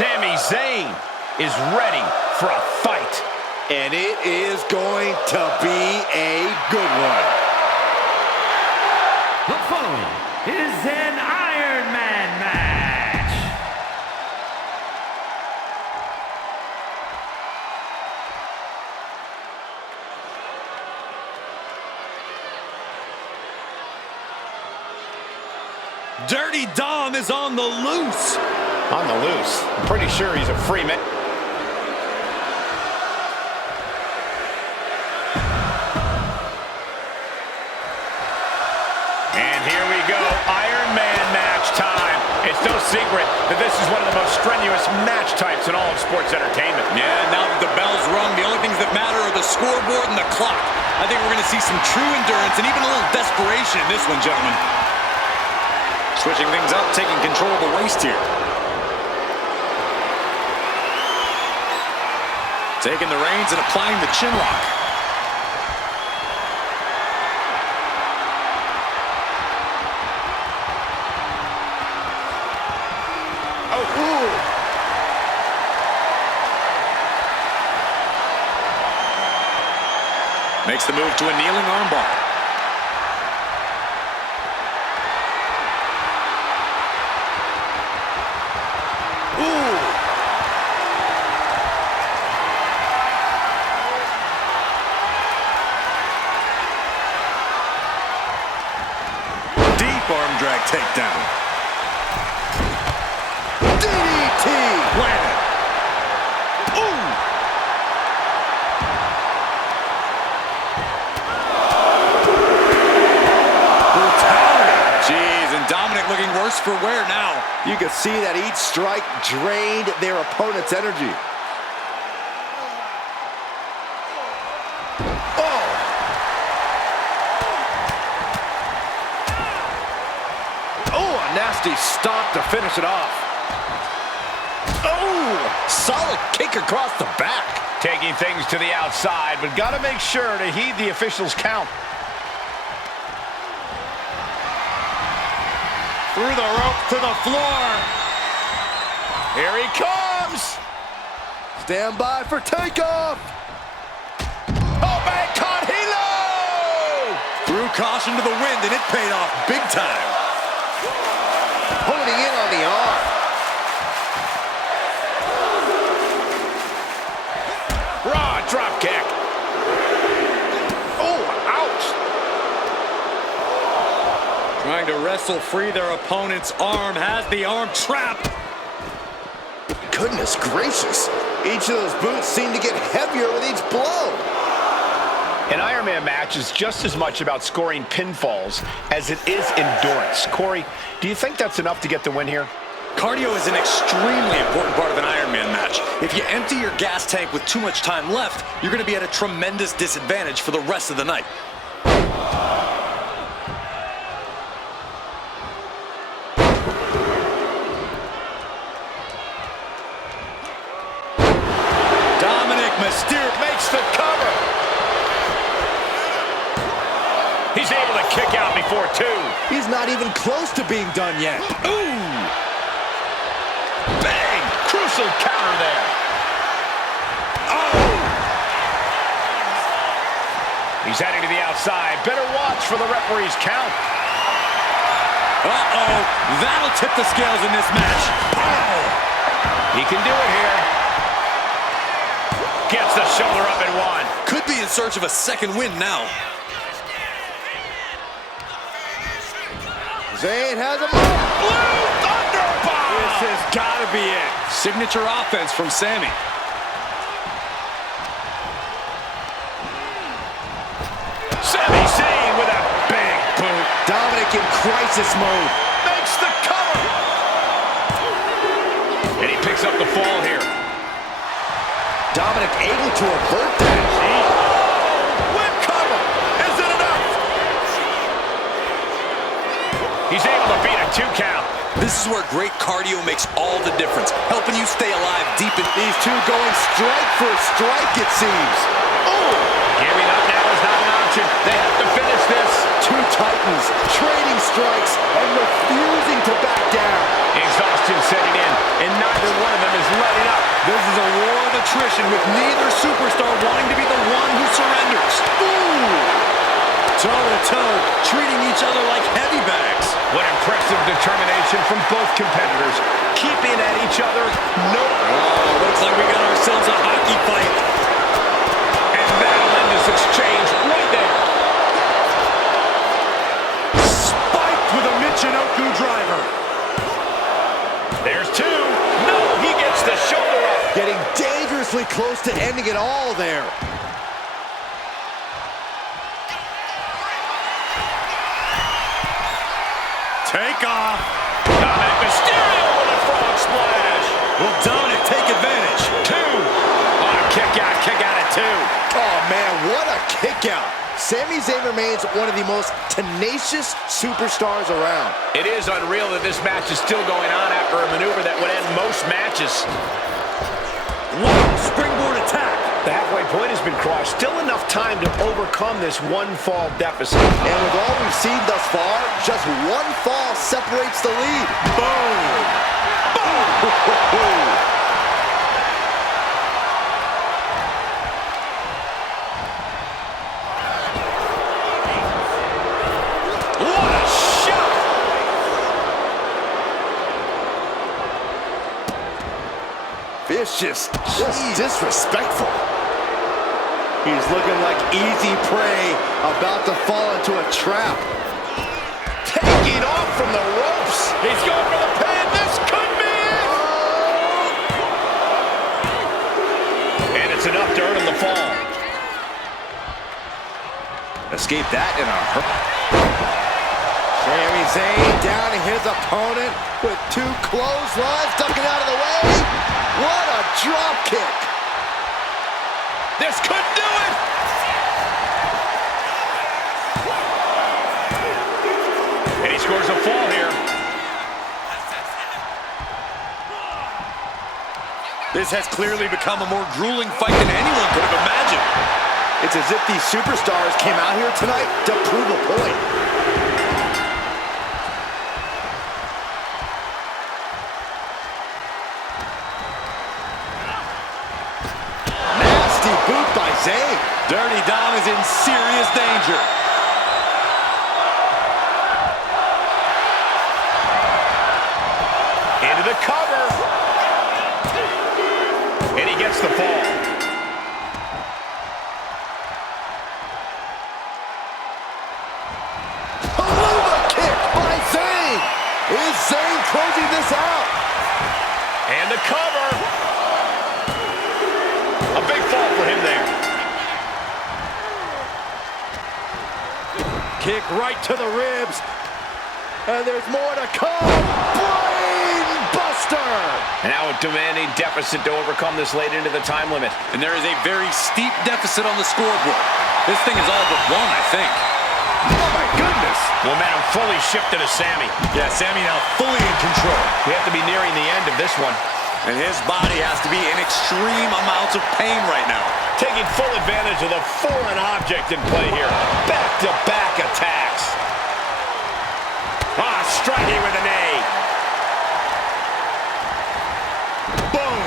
Sami Zayn is ready for a fight. And it is going to be a good one. The following is an Iron Man match. Dirty Dom is on the loose. On the loose. I'm pretty sure he's a free man. And here we go. Iron Man match time. It's no secret that this is one of the most strenuous match types in all of sports entertainment. Yeah, now that the bell's rung, the only things that matter are the scoreboard and the clock. I think we're going to see some true endurance and even a little desperation in this one, gentlemen. Switching things up, taking control of the waist here. Taking the reins and applying the chin lock. Oh, ooh. Makes the move to a kneeling armbar. Arm drag takedown. DDT! Planted. Ooh! Brutality! Jeez, and Dominic looking worse for wear now. You can see that each strike drained their opponent's energy. Nasty stop to finish it off. Oh, solid kick across the back. Taking things to the outside, but got to make sure to heed the official's count. Through the rope to the floor. Here he comes. Stand by for takeoff. Oh, man, caught Hilo. Threw caution to the wind, and it paid off big time. Holding in on the arm. Raw drop kick. Oh, ouch. Trying to wrestle free their opponent's arm, has the arm trapped. Goodness gracious. Each of those boots seem to get heavier with each blow. An Iron Man match is just as much about scoring pinfalls as it is endurance. Corey, do you think that's enough to get the win here? Cardio is an extremely important part of an Iron Man match. If you empty your gas tank with too much time left, you're going to be at a tremendous disadvantage for the rest of the night. Dominic Mysterio makes the cover. He's able to kick out before two. He's not even close to being done yet. Ooh! Bang! Crucial counter there. Oh! He's heading to the outside. Better watch for the referee's count. Uh-oh. That'll tip the scales in this match. Oh! He can do it here. Gets the shoulder up and one. Could be in search of a second win now. Zayn has a Blue Thunderbomb! This has got to be it. Signature offense from Sami. Sami Zayn with a big boot. Dominic in crisis mode. Makes the cover. And he picks up the fall here. Dominic able to avert that. Whip cover. Is it enough? He's able to beat a 2 count. This is where great cardio makes all the difference, helping you stay alive deep in. These two going strike for strike, it seems. Oh! Giving up now is not an option. They have to finish this. Two titans trading strikes and refusing to back down. Exhaustion setting in, and neither one of them is attrition with neither superstar wanting to be the one who surrenders. Ooh! Toe-to-toe, treating each other like heavy bags. What impressive determination from both competitors. Keeping at each other. No. Oh, looks like we got ourselves a hockey fight. And that'll end this exchange right there. Spiked with a Michinoku driver. There's two. No, he gets the shoulder up. Getting dangerously close to ending it all there. Take off. Dominic Mysterio with a frog splash. Will Dominic take advantage? Two. Oh, kick out at two. Oh, man, what a kick out. Sami Zayn remains one of the most tenacious superstars around. It is unreal that this match is still going on after a maneuver that would end most matches. Wow, springboard attack. The halfway point has been crossed. Still enough time to overcome this one-fall deficit. And with all we've seen thus far, just one fall separates the lead. Boom. Boom! What a shot! Vicious, just disrespectful. He's looking like easy prey, about to fall into a trap. Taking off from the ropes. He's going for the pin. This could be it. And it's enough to earn him the fall. Escape that in a hurry. Sami Zayn down to his opponent with two clotheslines, ducking out of the way. What a drop kick. This could do it. And he scores a fall here. This has clearly become a more grueling fight than anyone could have imagined. It's as if these superstars came out here tonight to prove a point. Nasty boot by Zayn. Dirty Dom is in serious danger. Into the cover. And he gets the fall. Haluva kick by Zayn. Is Zayn closing this out? And the cover. A big fall for him there. Kick right to the ribs. And there's more to come. Brain buster. And now a demanding deficit to overcome this late into the time limit. And there is a very steep deficit on the scoreboard. This thing is all but won, I think. Oh my goodness. Momentum fully shifted to Sami. Yeah, Sami now fully in control. We have to be nearing the end of this one. And his body has to be in extreme amounts of pain right now. Taking full advantage of the foreign object in play here. Back-to-back attacks. Striking with a knee. Boom.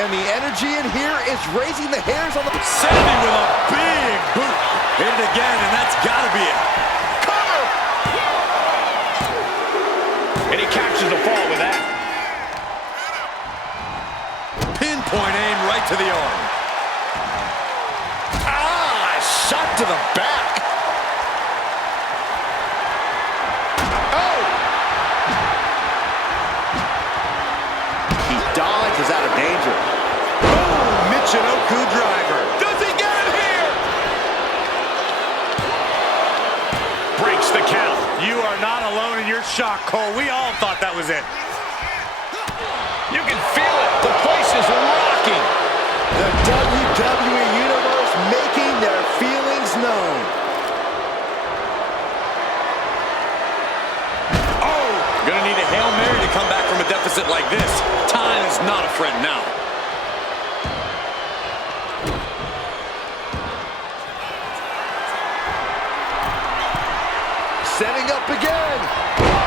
And the energy in here is raising the hairs on the... Sami with a big boot. Hit it again, and that's got to be it. Cover! And he captures the fall with that. Pinpoint aim right to the arm. Shot to the back. Oh! He dodges out of danger. Boom! Michinoku driver. Does he get it here? Breaks the count. You are not alone in your shock, Cole. We all thought that was it. You can feel it. The place is rocking. The WWE Universe making their feelings known. Oh! Gonna need a Hail Mary to come back from a deficit like this. Time is not a friend now. Setting up again.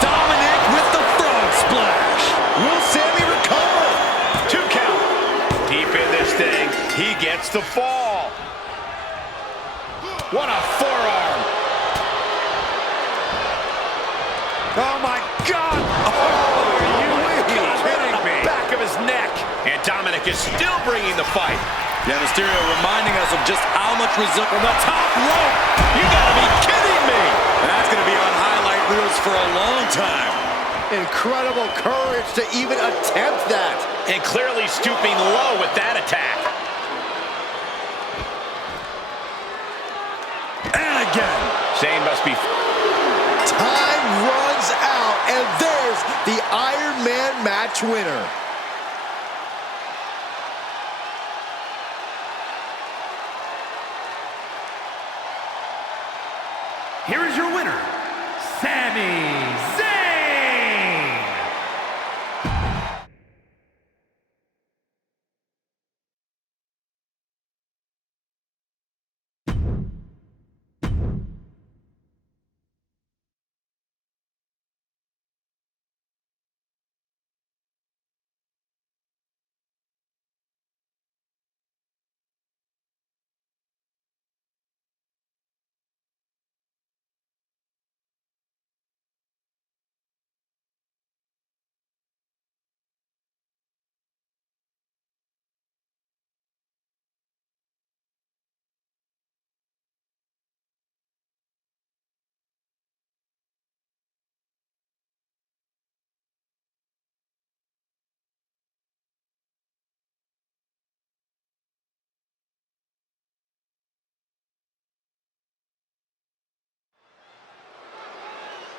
Dominic with the frog splash. Will Sami recover? gets the fall. What a forearm. Oh, my God. Are you kidding me? Back of his neck. And Dominic is still bringing the fight. Yeah, Mysterio reminding us of just how much resilience from the top rope. You gotta be kidding me. That's gonna be on highlight reels for a long time. Incredible courage to even attempt that. And clearly stooping low with that attack. And again. Shane must be... Time runs out, and there's the Iron Man match winner. Here is your winner, Sami Zayn!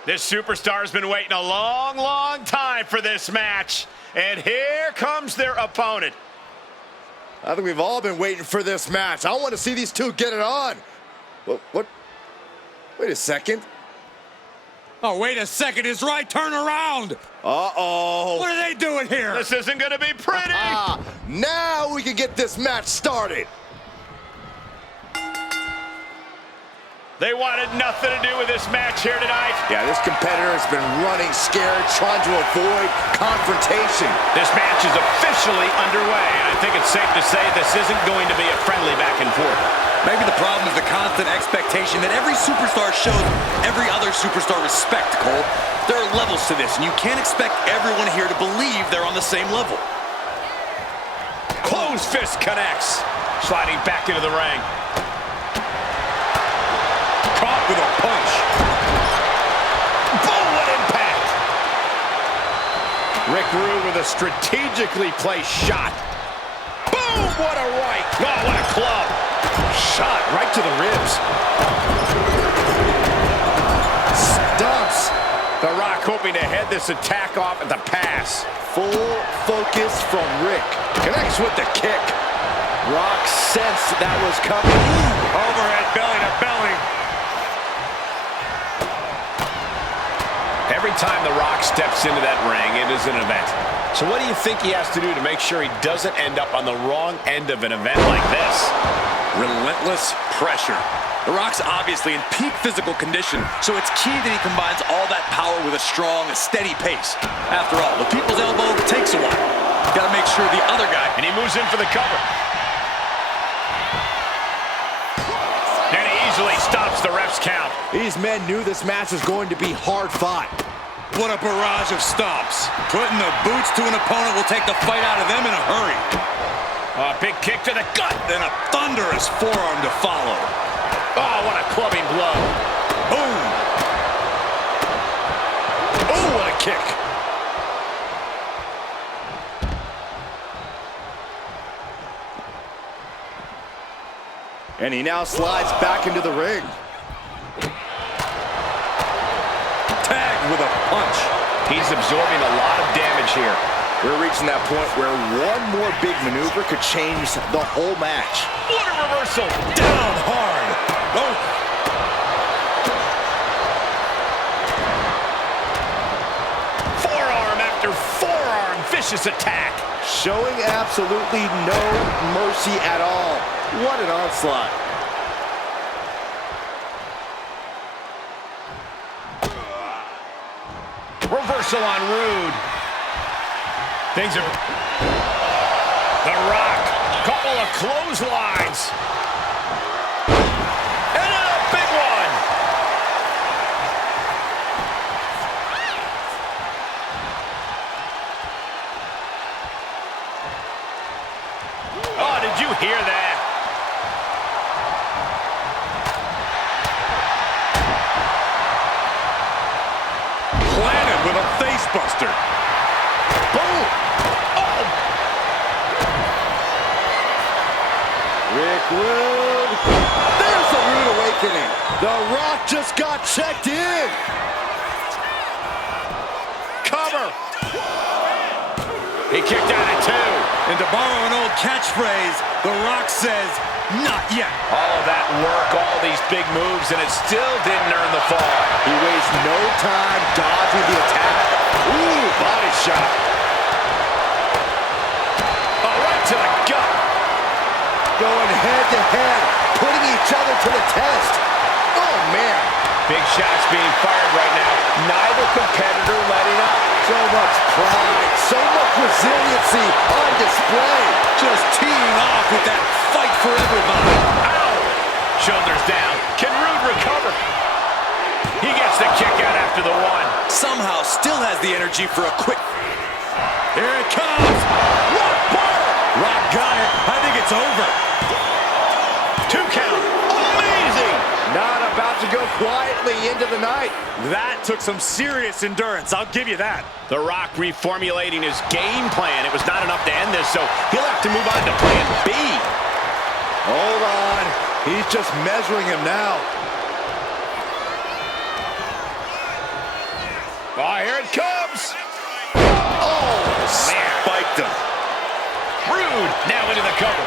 This superstar's been waiting a long, long time for this match. And here comes their opponent. I think we've all been waiting for this match. I want to see these two get it on. What? Wait a second. Oh, wait a second. His right turn around. Uh-oh. What are they doing here? This isn't going to be pretty. Now we can get this match started. They wanted nothing to do with this match here tonight. Yeah, this competitor has been running scared, trying to avoid confrontation. This match is officially underway, and I think it's safe to say this isn't going to be a friendly back and forth. Maybe the problem is the constant expectation that every superstar shows every other superstar respect, Cole. There are levels to this, and you can't expect everyone here to believe they're on the same level. Closed fist connects. Sliding back into the ring. Caught with a punch. Boom, what impact. Rick Rude with a strategically placed shot. Boom, what a right. Oh, what a club. Shot right to the ribs. Stumps. The Rock hoping to head this attack off at the pass. Full focus from Rick. Connects with the kick. Rock sensed that was coming. Overhead belly to belly. Every time The Rock steps into that ring, it is an event. So what do you think he has to do to make sure he doesn't end up on the wrong end of an event like this? Relentless pressure. The Rock's obviously in peak physical condition, so it's key that he combines all that power with a strong, steady pace. After all, the people's elbow takes a while. Got to make sure the other guy... And he moves in for the cover. And he easily stops the ref's count. These men knew this match was going to be hard fought. What a barrage of stomps. Putting the boots to an opponent will take the fight out of them in a hurry. A big kick to the gut. Then a thunderous forearm to follow. Oh, what a clubbing blow. Boom. Oh, what a kick. And he now slides back into the ring. Tagged with a punch. He's absorbing a lot of damage here. We're reaching that point where one more big maneuver could change the whole match. What a reversal. Down hard. Oh. Forearm after forearm. Vicious attack. Showing absolutely no mercy at all. What an onslaught. Reversal on Rude. Things are... The Rock couple of clotheslines. And a big one. Oh, did you hear that? Planted with a face buster. Boom. Oh. Rick Rude. There's the Rude Awakening. The Rock just got checked in. Cover. He kicked out at 2. And to borrow an old catchphrase, The Rock says, not yet. All of that work, all these big moves, and it still didn't earn the fall. He wastes no time dodging the attack. Ooh, body shot. Oh, right to the gut. Going head to head, putting each other to the test. Oh, man. Big shots being fired right now. Neither competitor letting up. So much pride, so much resiliency on display. Just teeing off with that fight forever vibe. Ow! Shoulders down. Can Rude recover? He gets the kick out after the 1. Somehow still has the energy for a quick... Here it comes! Rock bottom! Rock got it. I think it's over. 2 count. Amazing! Not about to go quietly into the night. That took some serious endurance, I'll give you that. The Rock reformulating his game plan. It was not enough to end this, so he'll have to move on to plan B. Hold on. He's just measuring him now. Oh, here it comes. Oh, Man, spiked him. Rude now into the cover.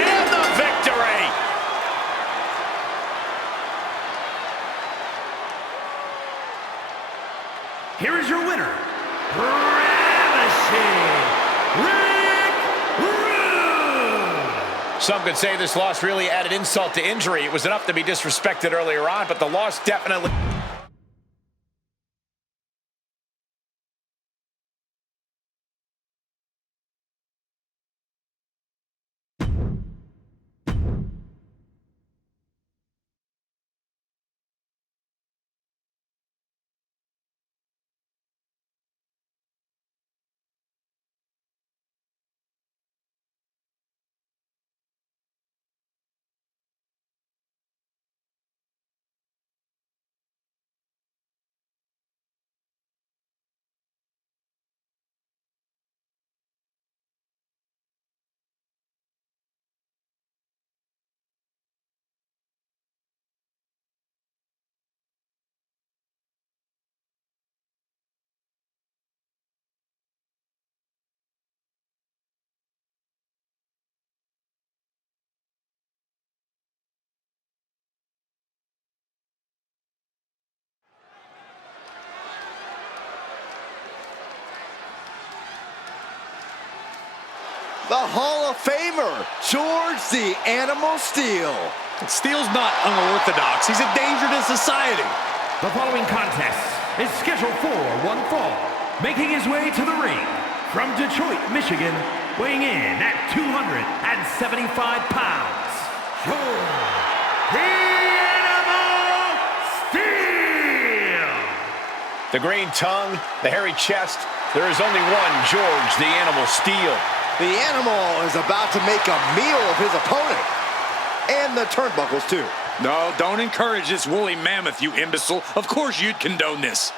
And the victory. Here is your winner, Ravishing Rick Rude. Some could say this loss really added insult to injury. It was enough to be disrespected earlier on, but the loss definitely... the Hall of Famer, George the Animal Steele. Steele's not unorthodox. He's a danger to society. The following contest is scheduled for one fall. Making his way to the ring from Detroit, Michigan, weighing in at 275 pounds, George the Animal Steele. The green tongue, the hairy chest. There is only one George the Animal Steele. The Animal is about to make a meal of his opponent. And the turnbuckles, too. No, don't encourage this woolly mammoth, you imbecile. Of course you'd condone this.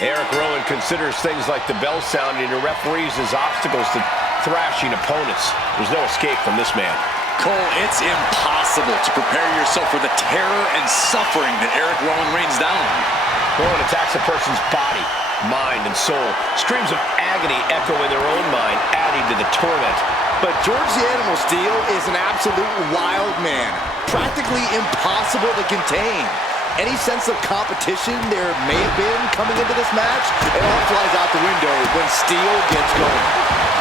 Eric Rowan considers things like the bell sounding and referees as obstacles to thrashing opponents. There's no escape from this man. Cole, it's impossible to prepare yourself for the terror and suffering that Eric Rowan rains down on. Rowan attacks a person's body, mind, and soul. Screams of agony echo in their own mind, adding to the torment. But George the Animal Steel is an absolute wild man, practically impossible to contain. Any sense of competition there may have been coming into this match, it all flies out the window when Steel gets going.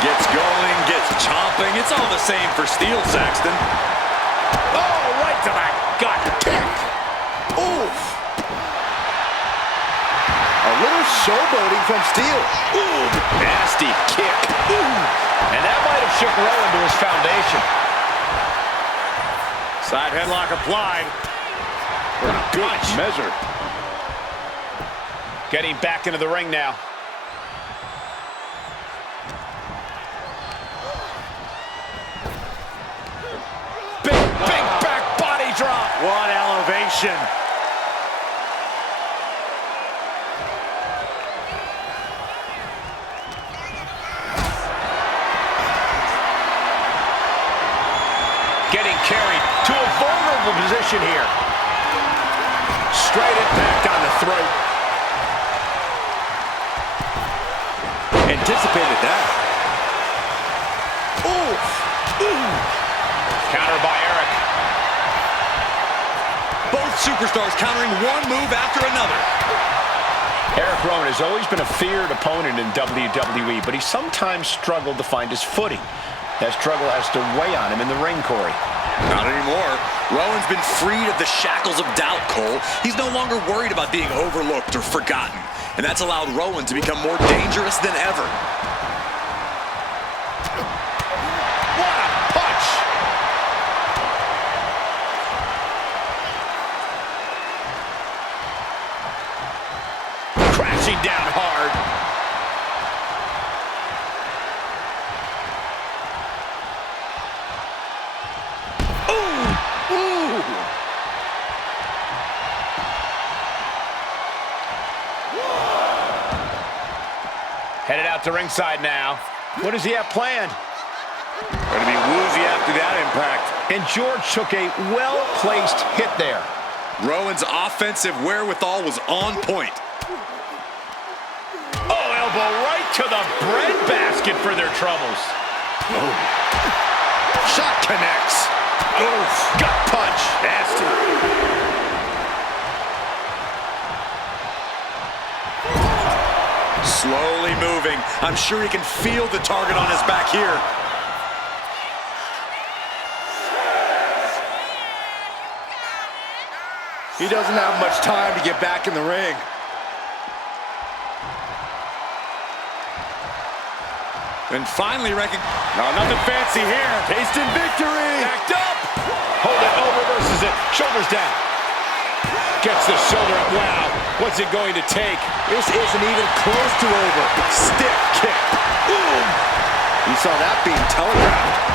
Gets going, gets chomping. It's all the same for Steel, Saxton. Oh, right to the gut. Kick. Oof. A little showboating from Steel. Ooh, nasty kick. Ooh. And that might have shook Rowan to his foundation. Side headlock applied. Good measure. Getting back into the ring now. Big back body drop. What elevation. Getting carried to a vulnerable position here. Straight impact on the throat. Anticipated that. Oof. Ooh. Counter by Eric. Both superstars countering one move after another. Eric Rowan has always been a feared opponent in WWE, but he sometimes struggled to find his footing. That struggle has to weigh on him in the ring, Corey. Not anymore. Rowan's been freed of the shackles of doubt, Cole. He's no longer worried about being overlooked or forgotten. And that's allowed Rowan to become more dangerous than ever. What a punch! Crashing down hard. Headed out to ringside now. What does he have planned? Going to be woozy after that impact. And George took a well-placed hit there. Rowan's offensive wherewithal was on point. Oh, elbow right to the breadbasket for their troubles. Oh. Shot connects. Oh, gut punch. Nasty. Slowly moving. I'm sure he can feel the target on his back here. He doesn't have much time to get back in the ring. And finally no, nothing fancy here. Tasting victory. Backed up. Hold it. Oh, reverses it. Shoulders down. Gets the shoulder up. Wow. What's it going to take? This isn't even close to over. Stiff kick. Ooh. You saw that being telegraphed.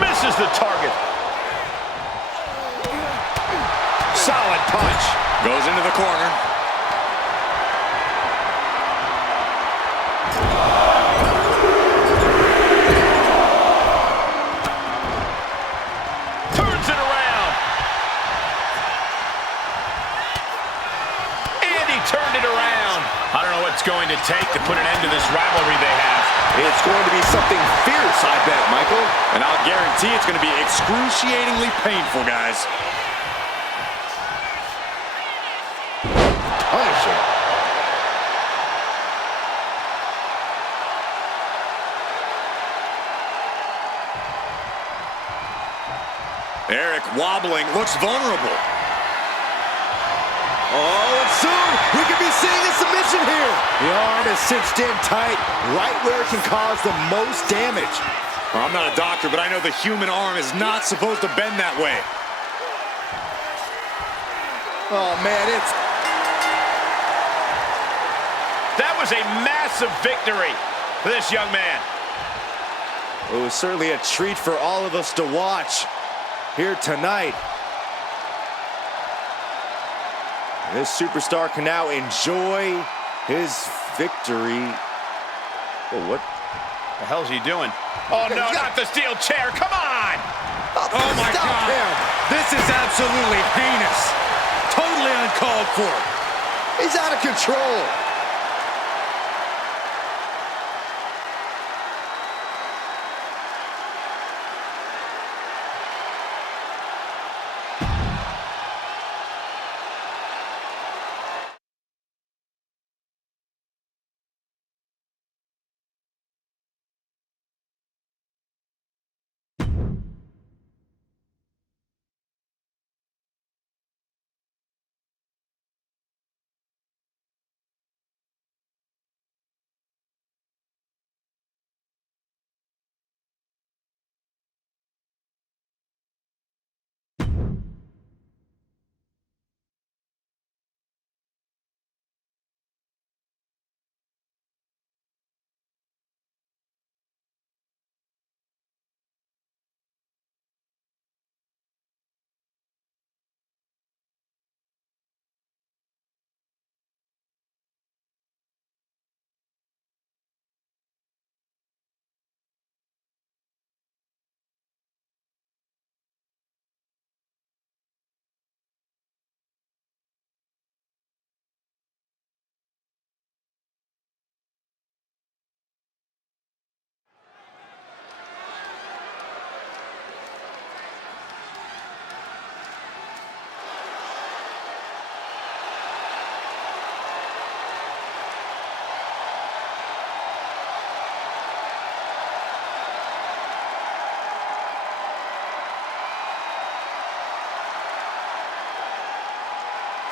Misses the target. Solid punch. Goes into the corner. Turns it around. And he turned it around. I don't know what's going to take to put an end to this rivalry they have. It's going to be something fierce, I bet, Michael. And I'll guarantee it's going to be excruciatingly painful, guys. Punisher. Eric wobbling, looks vulnerable. Oh, and soon we could be seeing a submission here. The arm is cinched in tight, right where it can cause the most damage. Well, I'm not a doctor, but I know the human arm is not supposed to bend that way. Oh, man, That was a massive victory for this young man. it was certainly a treat for all of us to watch here tonight. This superstar can now enjoy his victory. Oh, what? The hell's he doing? Oh, no, not the steel chair. Come on! Oh, my God. Him. This is absolutely heinous. Totally uncalled for. He's out of control.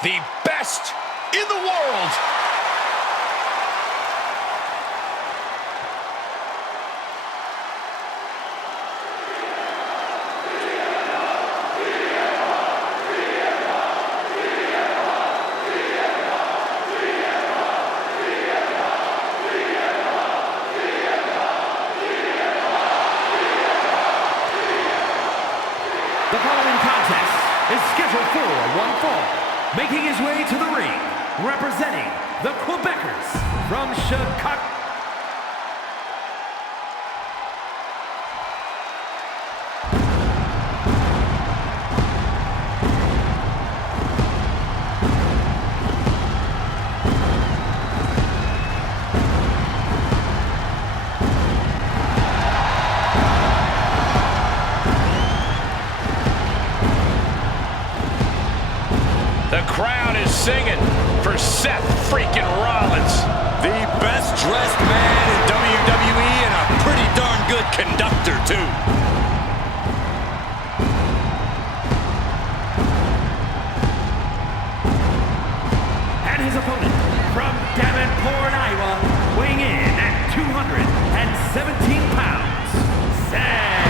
The best in the world. The following contest is scheduled for one fall. Making his way to the ring, representing the Quebecers from Chicago. The crowd is singing for Seth freaking Rollins. The best dressed man in WWE and a pretty darn good conductor, too. And his opponent from Davenport, Iowa, weighing in at 217 pounds, Seth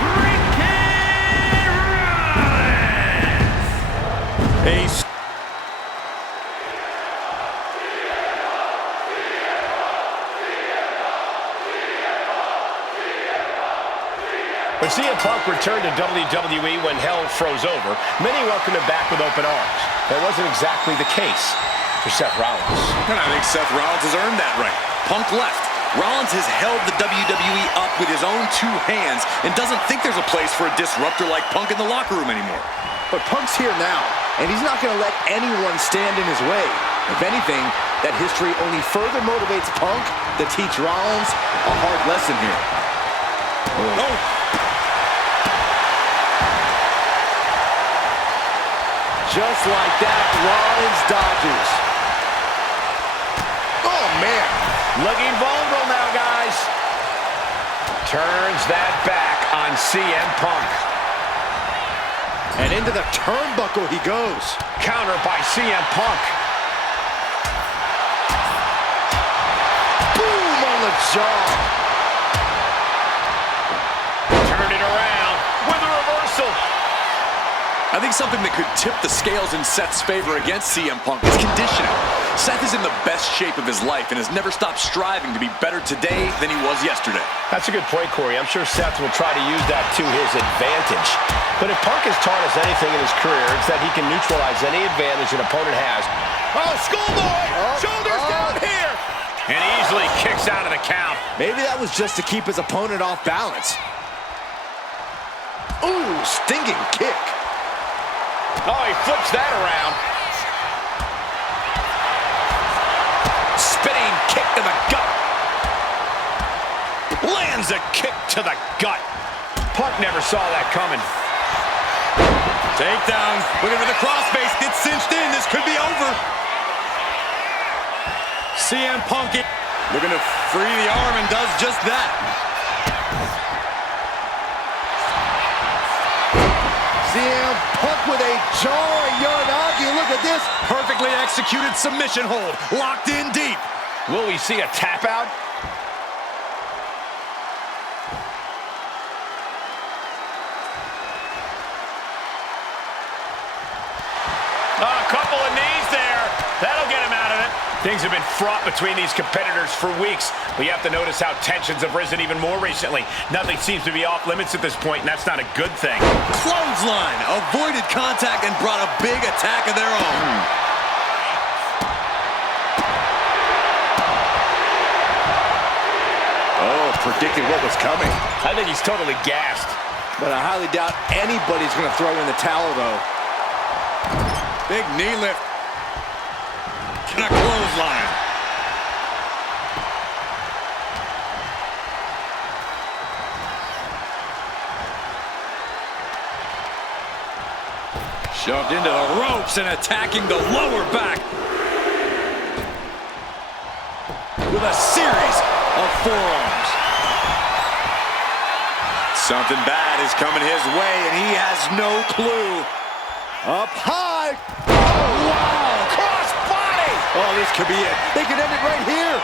freaking Rollins. When CM Punk returned to WWE when hell froze over, many welcomed him back with open arms. That wasn't exactly the case for Seth Rollins. And I think Seth Rollins has earned that right. Punk left. Rollins has held the WWE up with his own two hands and doesn't think there's a place for a disruptor like Punk in the locker room anymore. But Punk's here now, and he's not going to let anyone stand in his way. If anything, that history only further motivates Punk to teach Rollins a hard lesson here. Oh. Just like that, Rollins dodges. Oh, man. Looking vulnerable now, guys. Turns that back on CM Punk. And into the turnbuckle he goes. Counter by CM Punk. Boom on the jaw. Turn it around with a reversal. I think something that could tip the scales in Seth's favor against CM Punk is conditioning. Seth is in the best shape of his life and has never stopped striving to be better today than he was yesterday. That's a good point, Corey. I'm sure Seth will try to use that to his advantage. But if Punk has taught us anything in his career, it's that he can neutralize any advantage an opponent has. Oh, schoolboy! Shoulders down here! And easily kicks out of the count. Maybe that was just to keep his opponent off balance. Ooh, stinging kick. Oh, he flips that around. Spinning kick to the gut. Lands a kick to the gut. Punk never saw that coming. Takedown. Looking for the crossface. Gets cinched in. This could be over. CM Punk looking to free the arm and does just that. CM Punk with a jarring Uranage. Look at this. Perfectly executed submission hold. Locked in deep. Will we see a tap out? A couple of knees there. That'll get him out of it. Things have been fraught between these competitors for weeks, but you have to notice how tensions have risen even more recently. Nothing seems to be off limits at this point, and that's not a good thing. Clothesline. Avoided contact and brought a big attack of their own. Oh, predicted what was coming. I think he's totally gassed. But I highly doubt anybody's going to throw in the towel, though. Big knee lift. And a clothesline. Shoved into the ropes and attacking the lower back with a series of forearms. Something bad is coming his way, and he has no clue. Up high. Oh, wow. Cross body. Oh, this could be it. They could end it right here.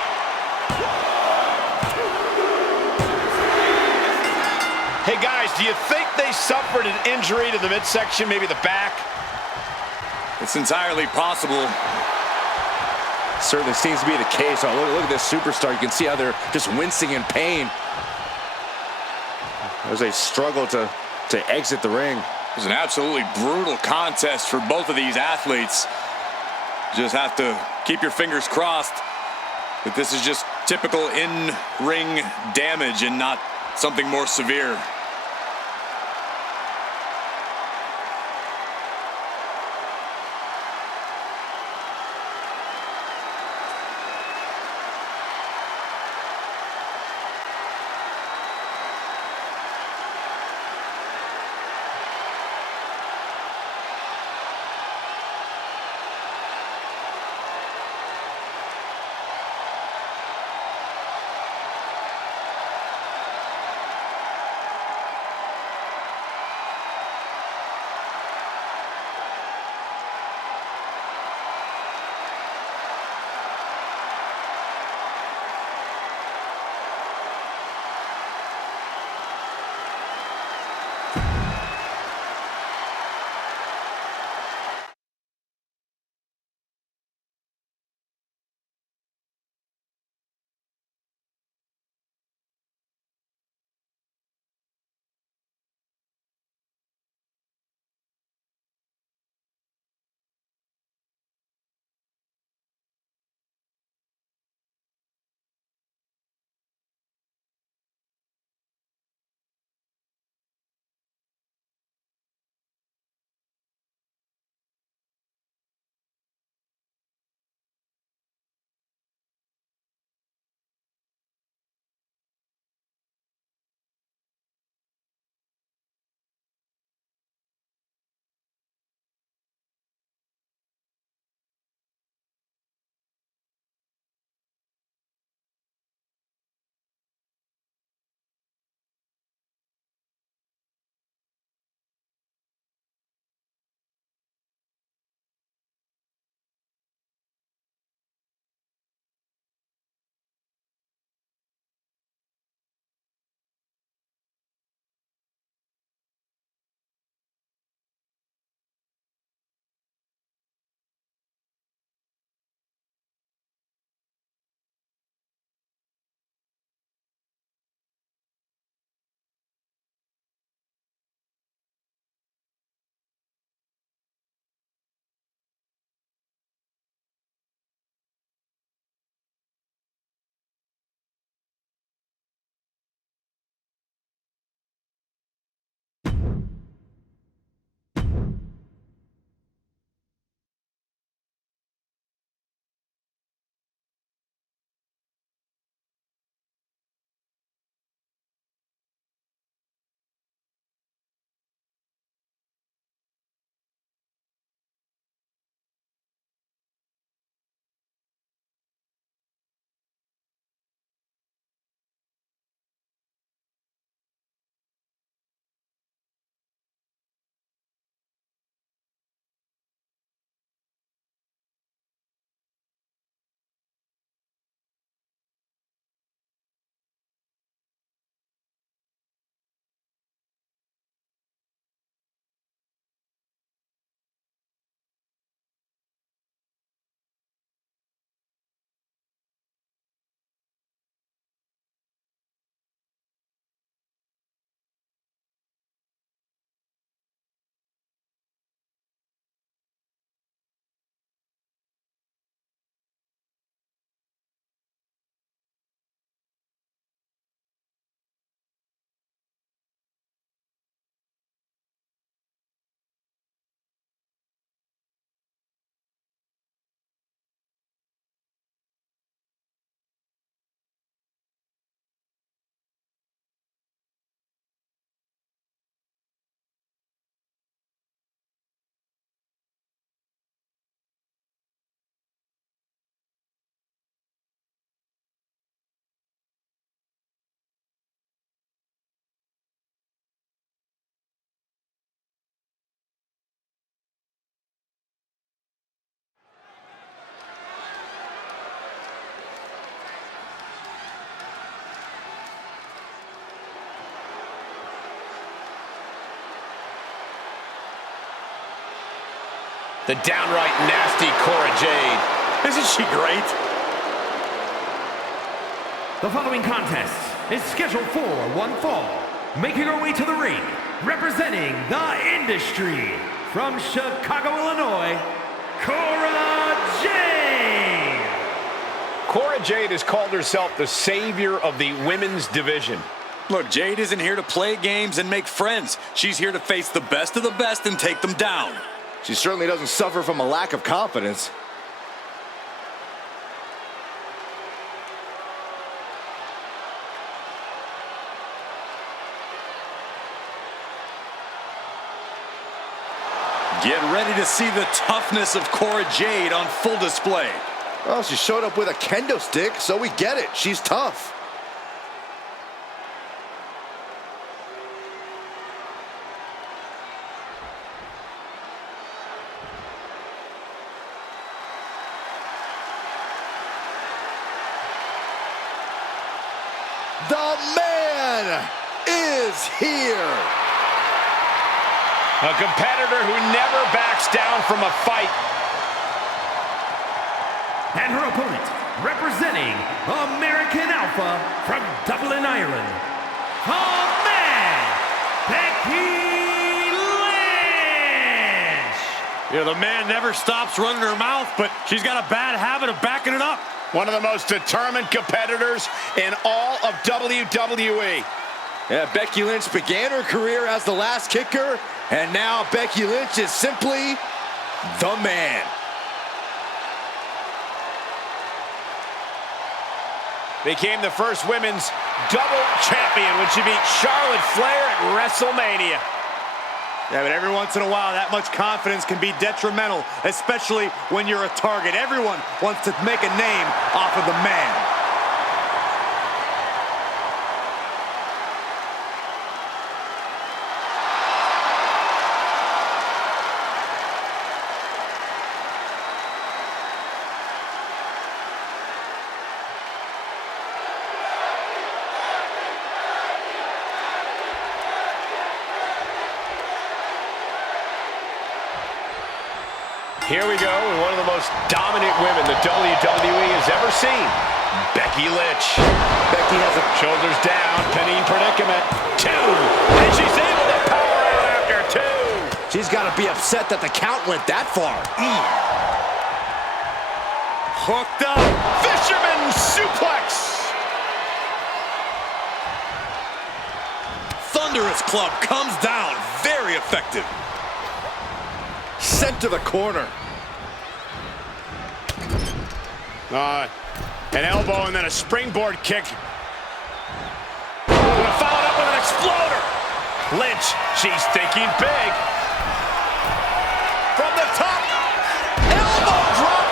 Hey, guys, do you think they suffered an injury to the midsection, maybe the back? It's entirely possible. Certainly seems to be the case. Oh, look at this superstar. You can see how they're just wincing in pain as they struggle to exit the ring. It was an absolutely brutal contest for both of these athletes. Just have to keep your fingers crossed that this is just typical in-ring damage and not something more severe. The downright nasty Cora Jade. Isn't she great? The following contest is scheduled for one fall. Making her way to the ring, representing the Industry, from Chicago, Illinois, Cora Jade. Cora Jade has called herself the savior of the women's division. Look, Jade isn't here to play games and make friends. She's here to face the best of the best and take them down. She certainly doesn't suffer from a lack of confidence. Get ready to see the toughness of Cora Jade on full display. Well, she showed up with a kendo stick, so we get it. She's tough. The man is here. A competitor who never backs down from a fight. And her opponent, representing American Alpha from Dublin, Ireland, the Man, Becky Lynch. Yeah, the man never stops running her mouth, but she's got a bad habit of backing it up. One of the most determined competitors in all of WWE. Yeah, Becky Lynch began her career as the last kicker, and now Becky Lynch is simply the man. Became the first women's double champion when she beat Charlotte Flair at WrestleMania. Yeah, but every once in a while, that much confidence can be detrimental, especially when you're a target. Everyone wants to make a name off of the man. Here we go with one of the most dominant women the WWE has ever seen, Becky Lynch. Becky has a Shoulders down, pinning predicament. 2, and she's able to power out after 2. She's got to be upset that the count went that far. Hooked up. Fisherman suplex. Thunderous club comes down. Very effective. Sent to the corner. An elbow and then a springboard kick. Followed up with an exploder. Lynch, she's thinking big. From the top. Elbow drop.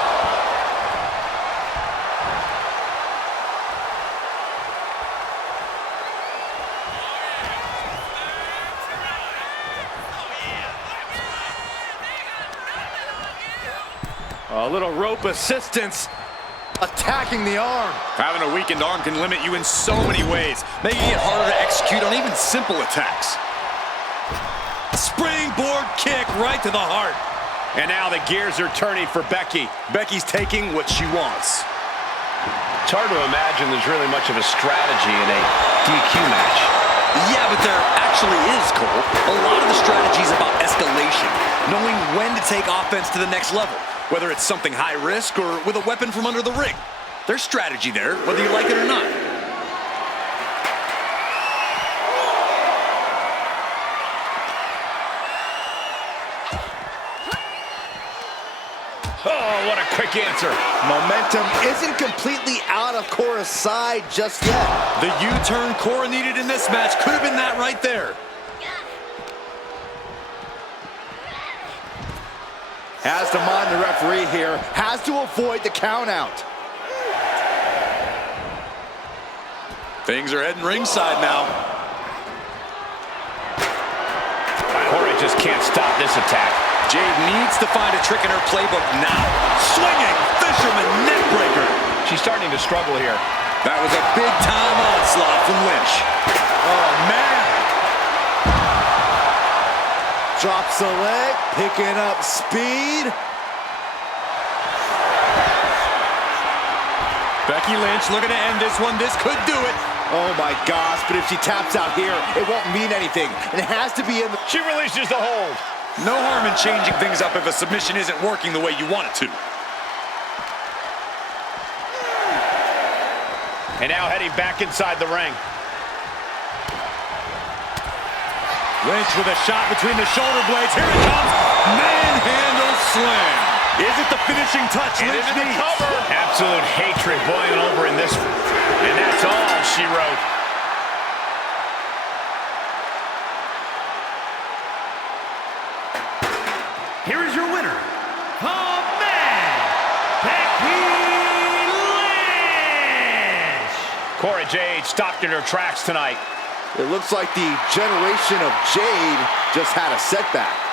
A little rope assistance. Attacking the arm. Having a weakened arm can limit you in so many ways, making it harder to execute on even simple attacks. Springboard kick right to the heart. And now the gears are turning for Becky. Becky's taking what she wants. It's hard to imagine there's really much of a strategy in a DQ match. Yeah, but there actually is, Cole. A lot of the strategy is about escalation, knowing when to take offense to the next level, whether it's something high risk or with a weapon from under the ring. There's strategy there, whether you like it or not. Oh, what a quick answer. Momentum isn't completely out of Cora's side just yet. The U-turn Cora needed in this match could have been that right there. Has to mind the referee here. Has to avoid the count out. Things are heading ringside now. Cora just can't stop this attack. Jade needs to find a trick in her playbook now. Swinging fisherman neckbreaker. She's starting to struggle here. That was a big-time onslaught from Lynch. Oh, man. Drops the leg, picking up speed. Becky Lynch looking to end this one. This could do it. Oh my gosh, but if she taps out here, it won't mean anything. It has to be in the... She releases the hold. No harm in changing things up if a submission isn't working the way you want it to. And now heading back inside the ring. Lynch with a shot between the shoulder blades. Here it comes. Manhandle slam. Is it the finishing touch And Lynch into the needs? cover. Absolute hatred boiling over in this. And that's all she wrote. Here is your winner, the man, Becky Lynch. Cora Jade stopped in her tracks tonight. It looks like the generation of Jade just had a setback.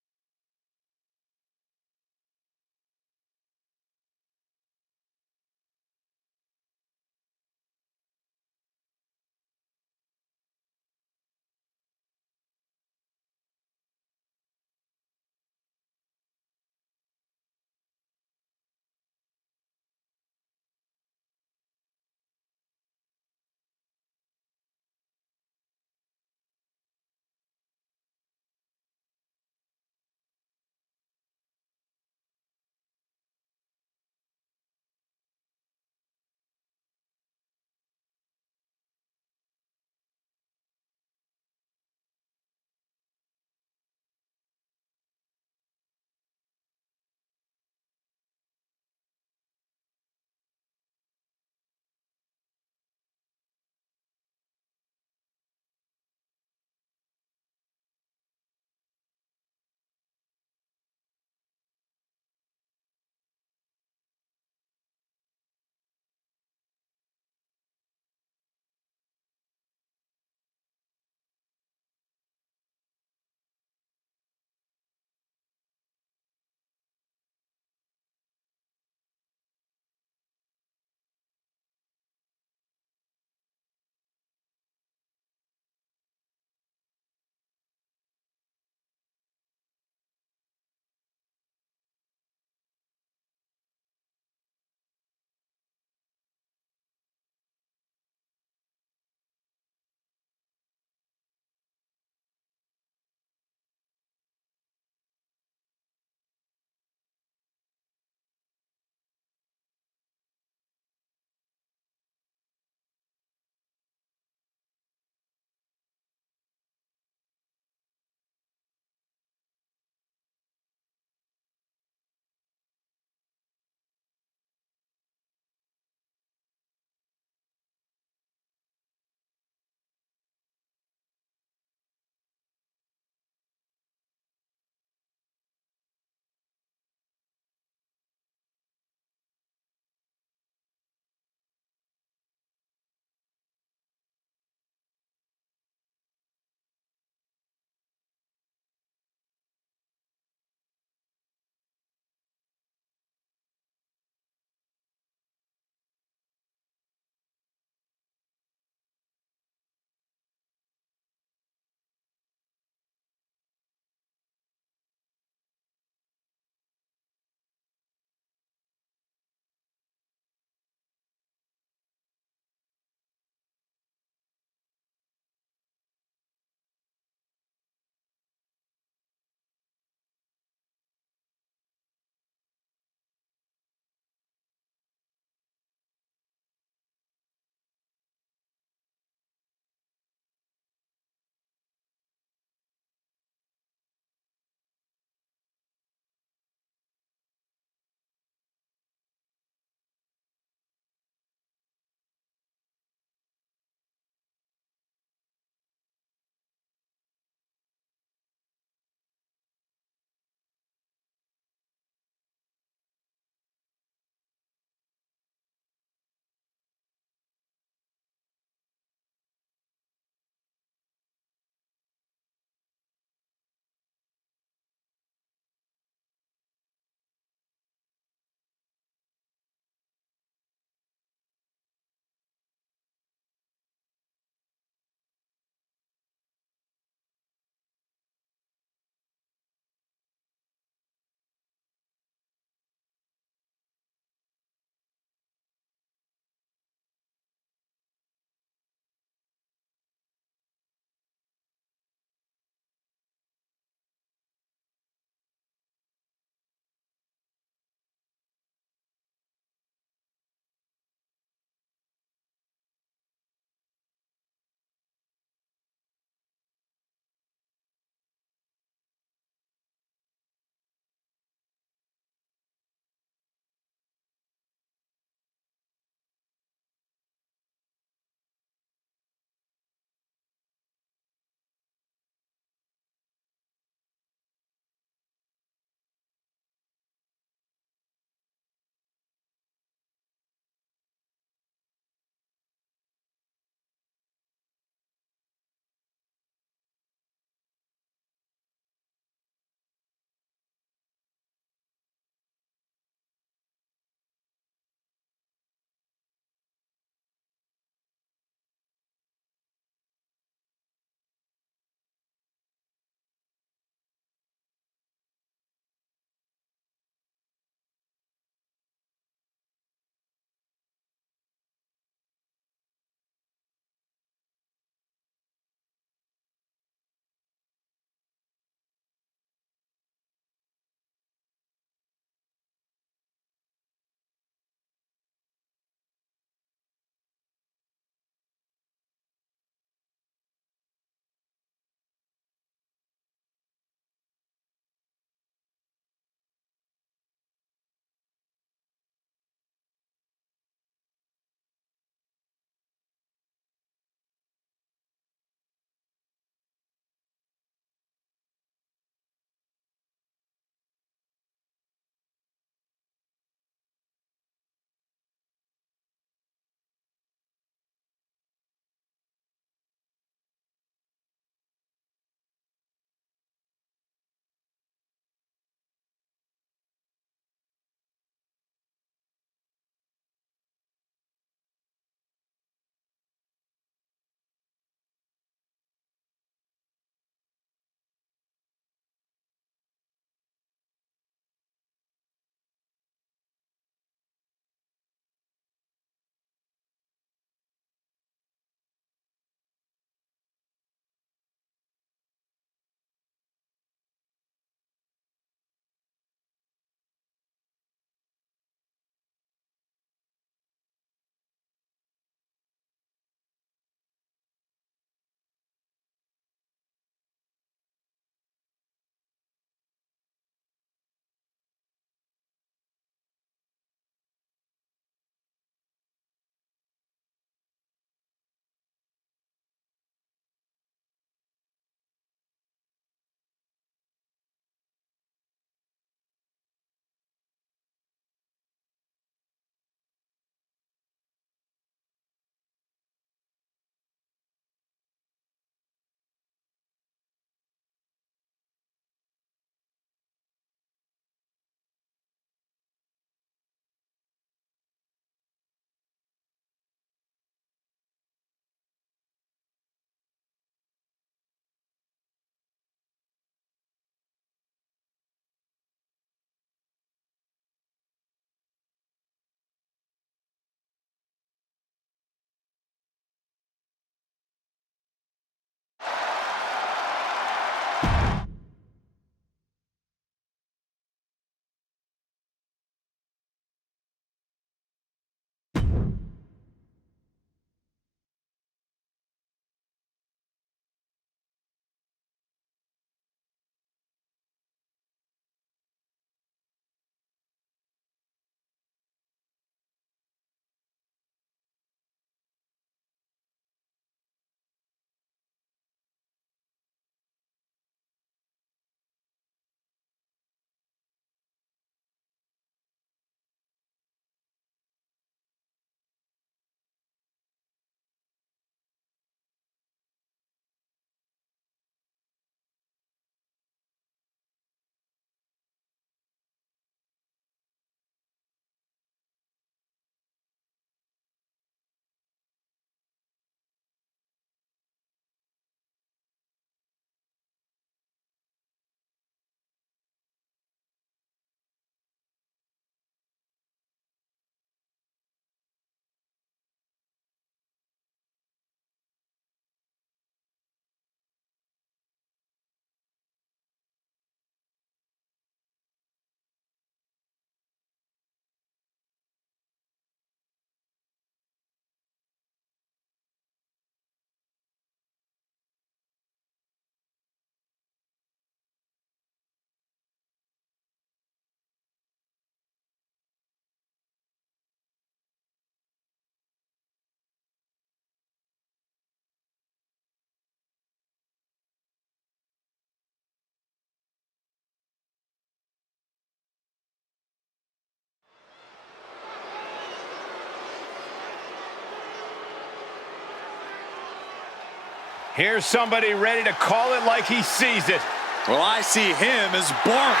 Here's somebody ready to call it like he sees it. Well, I see him as boring.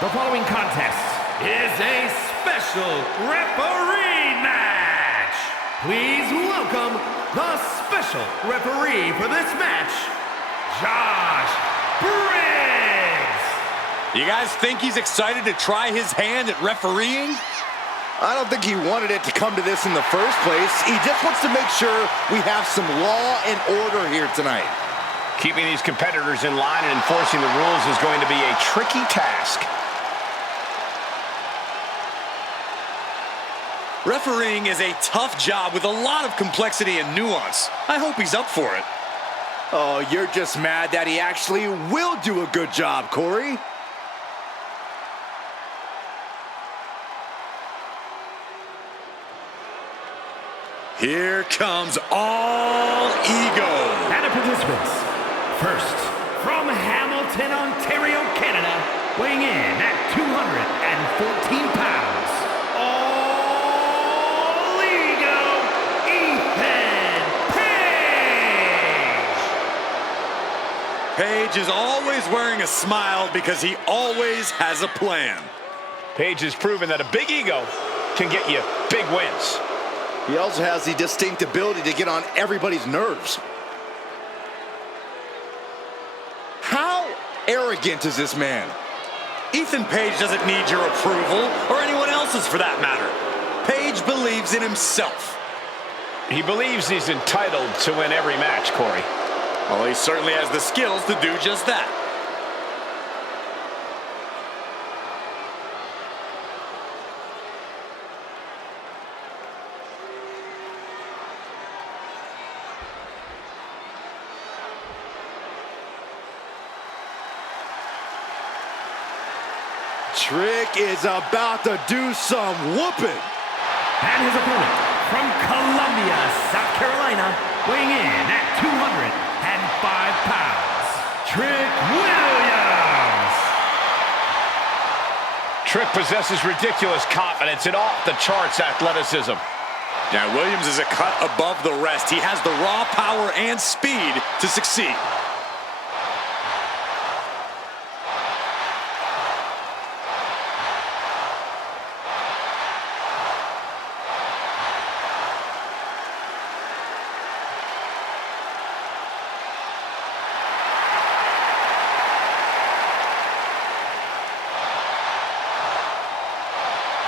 The following contest is a special referee match. Please welcome the special referee for this match, Josh Briggs. You guys think he's excited to try his hand at refereeing? I don't think he wanted it to come to this in the first place. He just wants to make sure we have some law and order here tonight. Keeping these competitors in line and enforcing the rules is going to be a tricky task. Refereeing is a tough job with a lot of complexity and nuance. I hope he's up for it. Oh, you're just mad that he actually will do a good job, Corey. Here comes all ego. And the participants, first, from Hamilton, Ontario, Canada, weighing in at 214 pounds, all ego, Ethan Page. Page is always wearing a smile because he always has a plan. Page has proven that a big ego can get you big wins. He also has the distinct ability to get on everybody's nerves. How arrogant is this man? Ethan Page doesn't need your approval, or anyone else's for that matter. Page believes in himself. He believes he's entitled to win every match, Corey. Well, he certainly has the skills to do just that. Trick is about to do some whooping. And his opponent, from Columbia, South Carolina, weighing in at 205 pounds, Trick Williams. Trick possesses ridiculous confidence and off-the-charts athleticism. Now, Williams is a cut above the rest. He has the raw power and speed to succeed.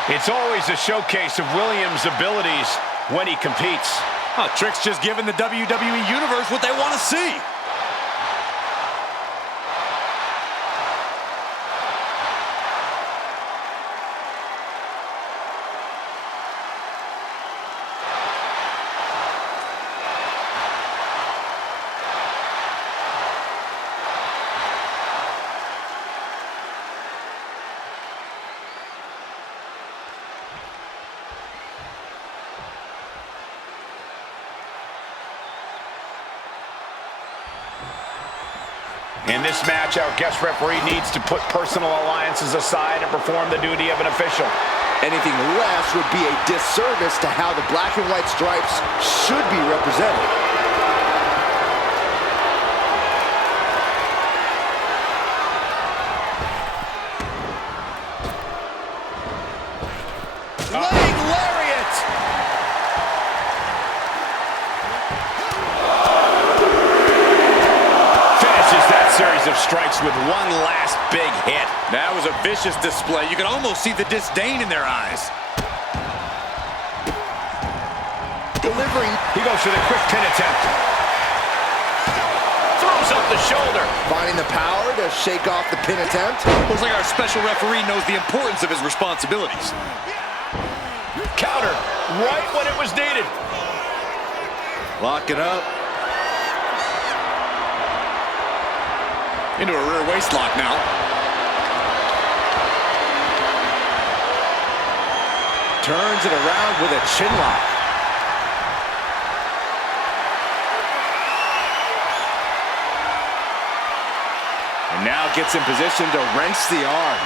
It's always a showcase of Williams' abilities when he competes. Oh, Trick's just giving the WWE Universe what they want to see. In this match, our guest referee needs to put personal alliances aside and perform the duty of an official. Anything less would be a disservice to how the black and white stripes should be represented. Leg lariat! Finishes that series of strikes with one last big hit. That was a vicious display. You can almost see the disdain in their eyes. Delivering. He goes for the quick pin attempt. Throws up the shoulder. Finding the power to shake off the pin attempt. Looks like our special referee knows the importance of his responsibilities. Counter right when it was needed. Lock it up. Into a rear waist lock now. Turns it around with a chin lock. And now gets in position to wrench the arm.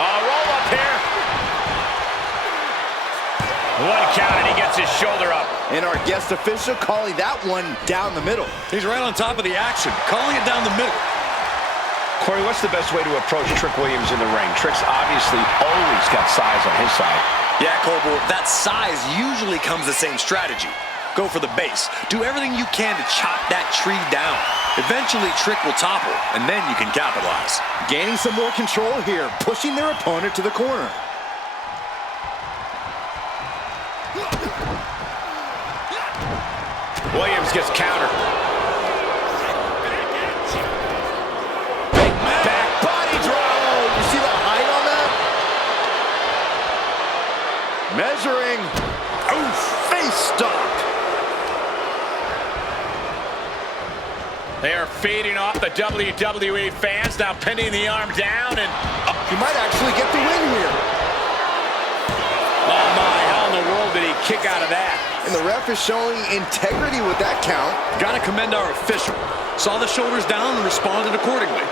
Roll up here. One count, and he gets his shoulder up. And our guest official calling that one down the middle. He's right on top of the action, calling it down the middle. Corey, what's the best way to approach Trick Williams in the ring? Trick's obviously always got size on his side. Yeah, Cole, that size usually comes the same strategy. Go for the base. Do everything you can to chop that tree down. Eventually, Trick will topple, and then you can capitalize. Gaining some more control here, pushing their opponent to the corner. Williams gets countered. Measuring. Oh, face stop. They are feeding off the WWE fans, now pinning the arm down, and He might actually get the win here. oh my, how in the world did he kick out of that? And the ref is showing integrity with that count. Got to commend our official. Saw the shoulders down and responded accordingly.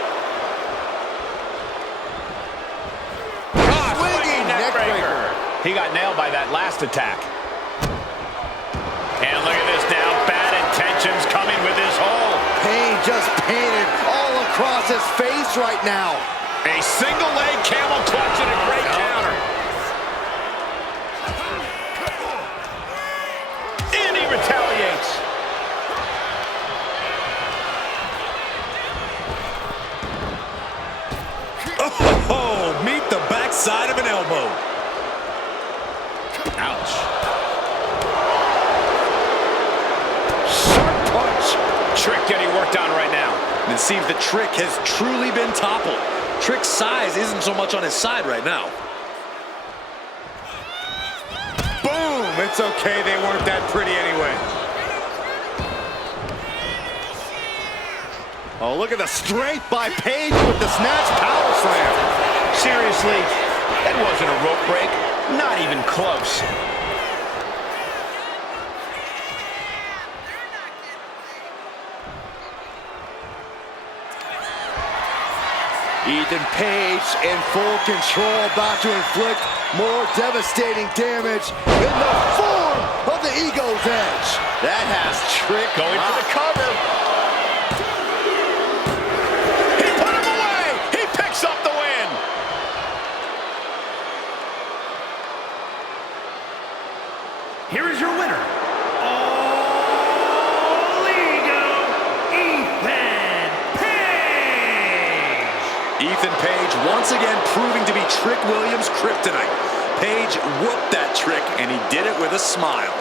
Swinging neck breaker. He got nailed by that last attack. And look at this now, bad intentions coming with this hole. Pain just painted all across his face right now. A single leg camel clutch and a great counter. And he retaliates. Oh, meet the backside of an elbow. Ouch. Sharp punch. Trick getting worked on right now. And it seems that Trick has truly been toppled. Trick's size isn't so much on his side right now. Boom! It's okay, they weren't that pretty anyway. Oh, look at the strength by Page with the snatch power slam. Seriously, that wasn't a rope break. Not even close. Ethan Page in full control, about to inflict more devastating damage in the form of the Ego's Edge. That has Trick Going for the cover. He put him away. He picks up the win. Here is your winner, All Ego, Ethan Page. Ethan Page once again proving to be Trick Williams' kryptonite. Page whooped that Trick, and he did it with a smile.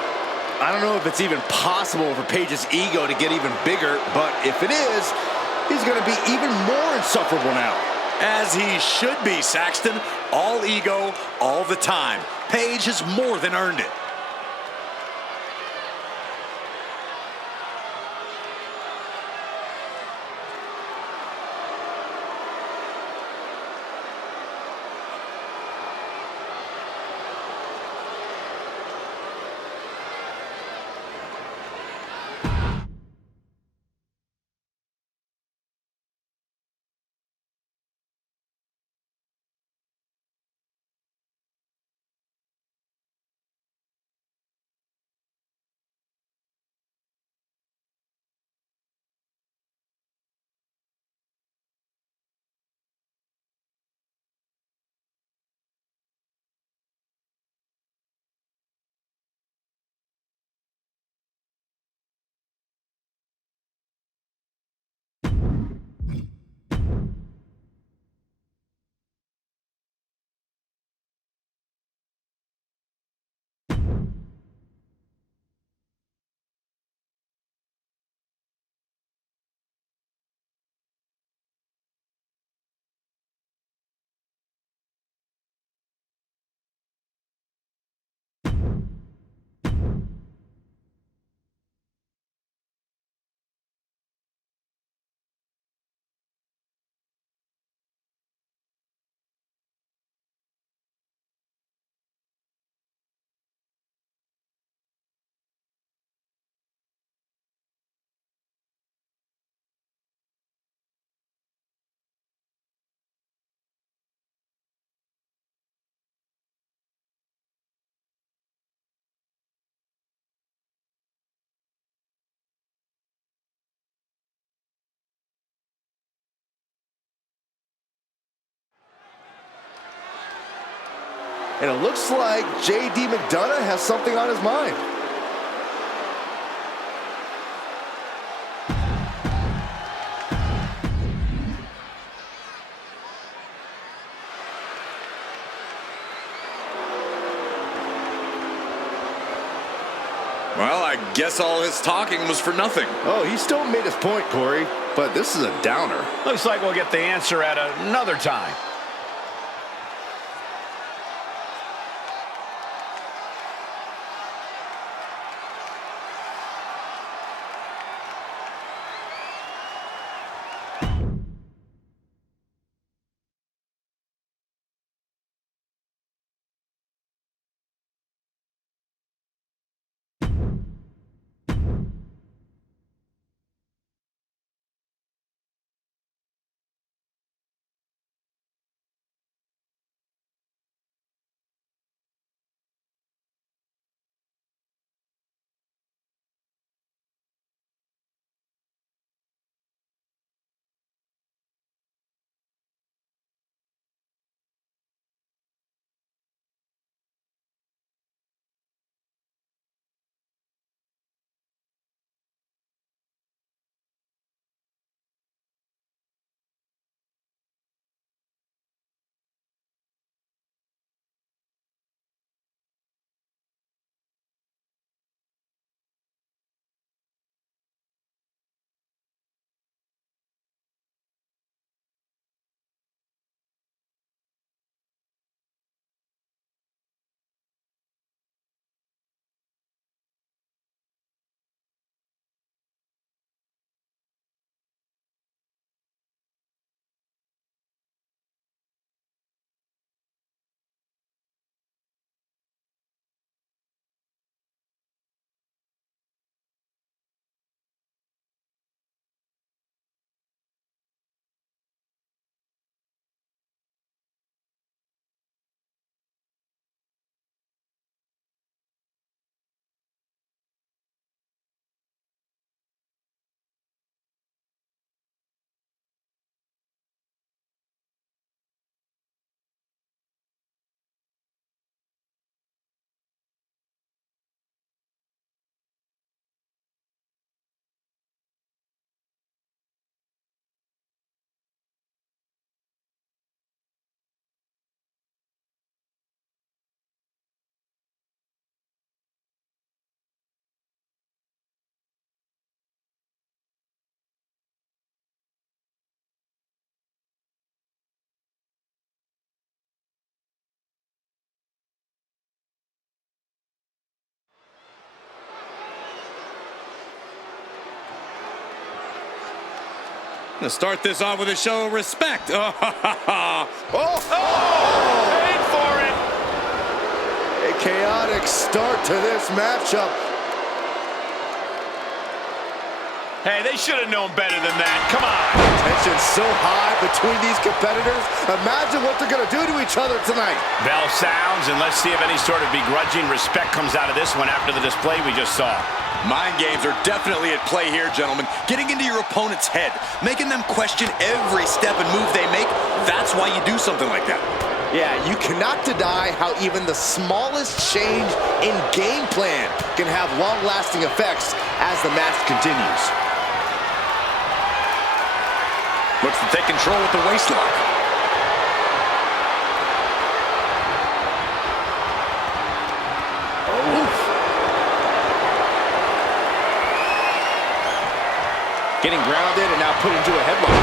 I don't know if it's even possible for Page's ego to get even bigger, but if it is, he's going to be even more insufferable now. As he should be, Saxton. All ego, all the time. Page has more than earned it. And it looks like J.D. McDonough has something on his mind. Well, I guess all his talking was for nothing. Oh, he still made his point, Corey, but this is a downer. Looks like we'll get the answer at another time. To start this off with a show of respect. Oh, paid for it. A chaotic start to this matchup. Hey, they should have known better than that. Come on. Tension so high between these competitors. Imagine what they're going to do to each other tonight. Bell sounds, and let's see if any sort of begrudging respect comes out of this one after the display we just saw. Mind games are definitely at play here, gentlemen. Getting into your opponent's head, making them question every step and move they make, that's why you do something like that. Yeah, you cannot deny how even the smallest change in game plan can have long-lasting effects as the match continues. Looks to take control with the waistlock. Getting grounded and now put into a headlock.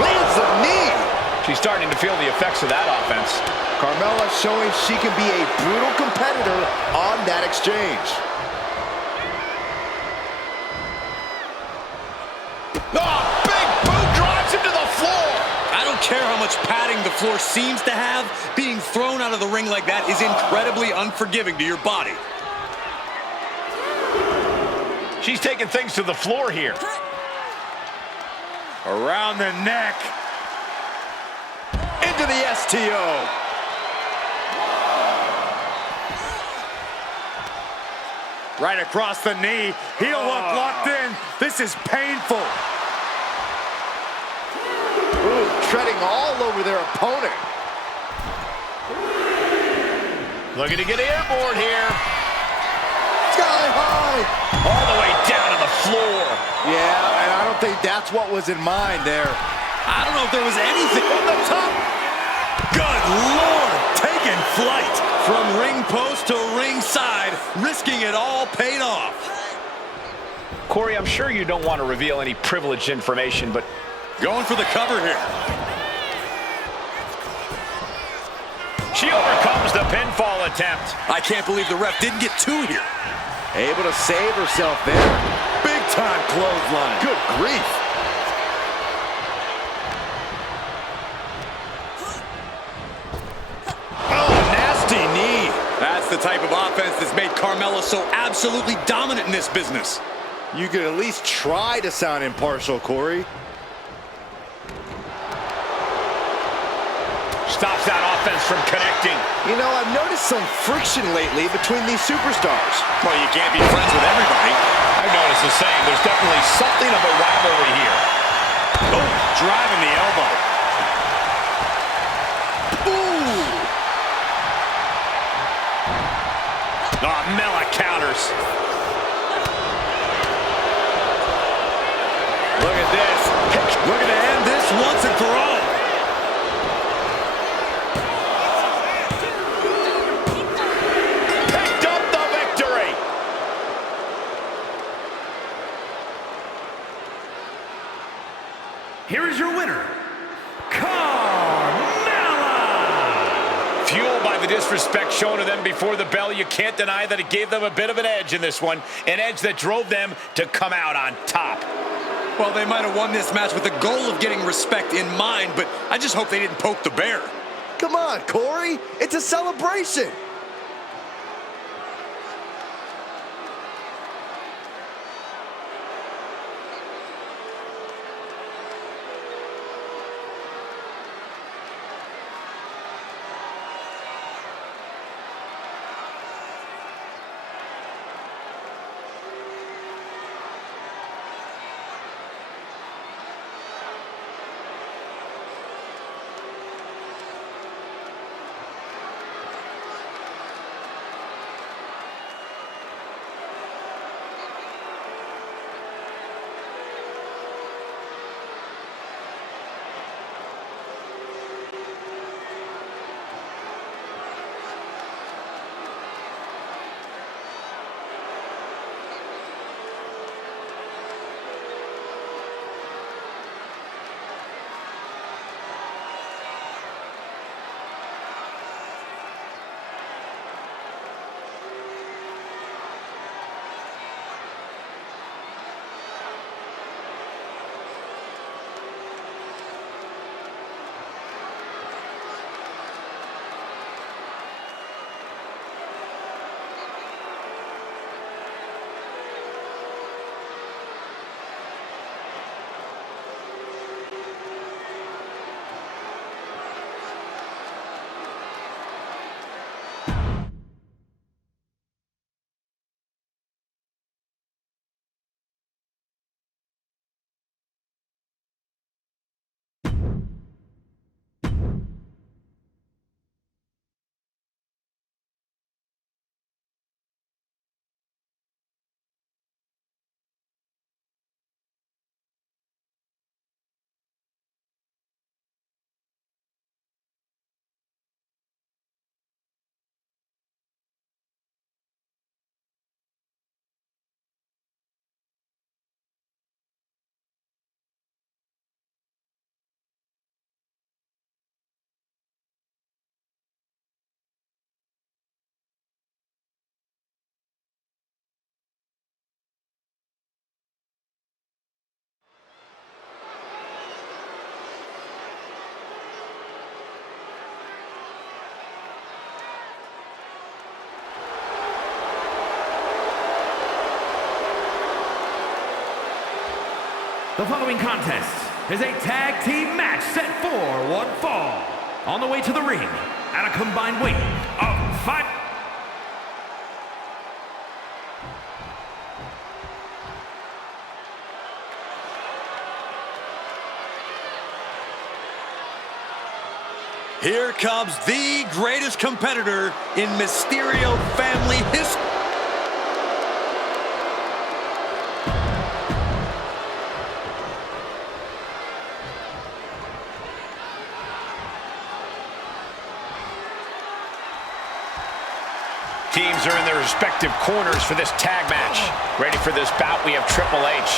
Lands a knee. She's starting to feel the effects of that offense. Carmella showing she can be a brutal competitor on that exchange. Oh, big boot drives him to the floor. I don't care how much padding the floor seems to have, being thrown out of the ring like that is incredibly unforgiving to your body. She's taking things to the floor here. Around the neck. Into the STO. Right across the knee. Heel hook locked in. This is painful. Ooh, treading all over their opponent. Looking to get airborne here. Sky high. All the way down to the floor. Yeah, and I don't think that's what was in mind there. I don't know if there was anything on the top. Good Lord, taking flight from ring post to ringside, risking it all paid off. Corey, I'm sure you don't want to reveal any privileged information, but going for the cover here. she overcomes the pinfall attempt. I can't believe the ref didn't get two here. Able to save herself there. Big time clothesline. Good grief. That's the type of offense that's made Carmella so absolutely dominant in this business. You could at least try to sound impartial, Corey. Stops that offense from connecting. You know, I've noticed some friction lately between these superstars. Well, you can't be friends with everybody. I've noticed the same. There's definitely something of a rivalry here. Oh, driving the elbow. Oh, Mella counters. Look at this. Looking to end this once and for all. Picked up the victory. Here is your winner, Carmella! Fueled by the disrespect shown to them before the bell, you can't deny that it gave them a bit of an edge in this one. An edge that drove them to come out on top. Well, they might have won this match with the goal of getting respect in mind, but I just hope they didn't poke the bear. Come on, Corey. It's a celebration. The following contest is a tag team match set for one fall. On the way to the ring, at a combined weight of 5... Here comes the greatest competitor in Mysterio family history. Teams are in their respective corners for this tag match. Ready for this bout, we have Triple H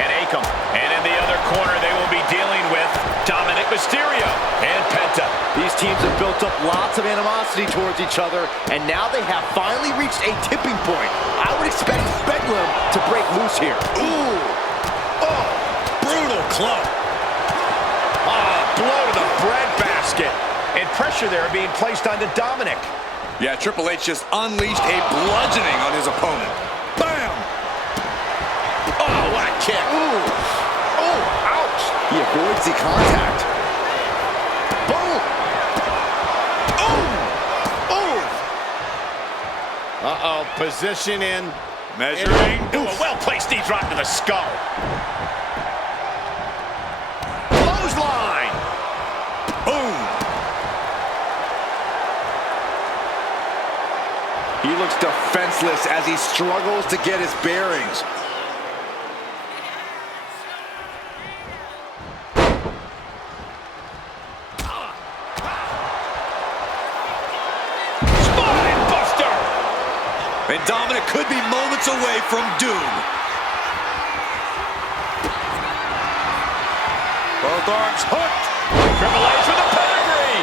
and Akam. And in the other corner, they will be dealing with Dominic Mysterio and Penta. These teams have built up lots of animosity towards each other, and now they have finally reached a tipping point. I would expect Bedlam to break loose here. Ooh! Oh! Brutal club. Blow to the breadbasket. And pressure there being placed onto Dominic. Yeah, Triple H just unleashed a bludgeoning on his opponent. Bam! Oh, what a kick. Ooh. Oh, ouch. He avoids the contact. Boom. Oh! Uh-oh, position in. Measuring. Ooh, a well-placed knee drop to the skull. Clothesline. Boom! He looks defenseless as he struggles to get his bearings. Spine buster. And Dominic could be moments away from doom. Both arms hooked. Triple H with a pedigree.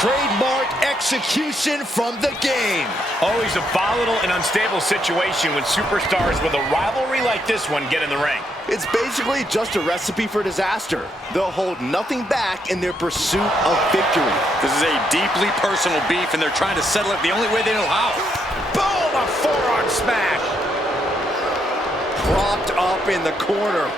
Trademark execution from the game. Always a volatile and unstable situation when superstars with a rivalry like this one get in the ring. It's basically just a recipe for disaster. They'll hold nothing back in their pursuit of victory. This is a deeply personal beef, and they're trying to settle it the only way they know how. Boom! A forearm smash. Propped up in the corner.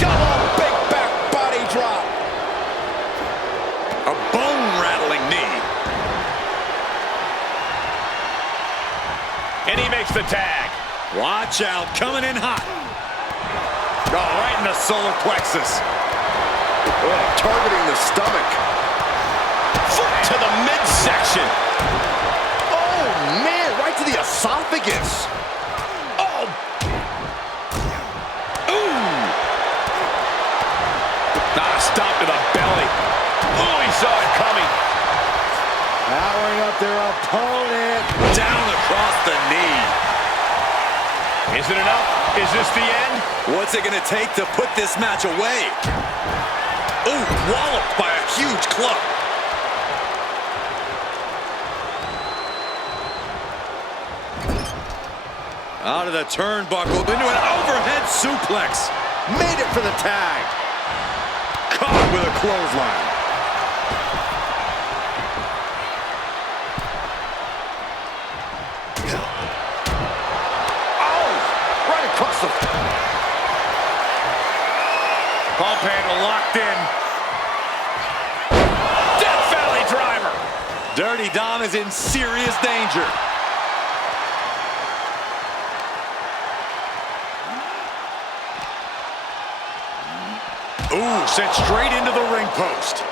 Double big back body drop. A bone-rattling knee. And he makes the tag. Watch out, coming in hot. Oh, right in the solar plexus. Oh, targeting the stomach. Foot to the midsection. Oh, man, right to the esophagus. Oh! Ooh! Stop to the belly. Oh, he saw it coming. Powering up their opponent. Down across the knee. Is it enough? Is this the end? What's it gonna take to put this match away? Ooh, walloped by a huge club. Out of the turnbuckle into an overhead suplex. Made it for the tag. Caught with a clothesline. Oh, right across the... Pump handle locked in. Death Valley driver. Dirty Dom is in serious danger. Ooh, sent straight into the ring post.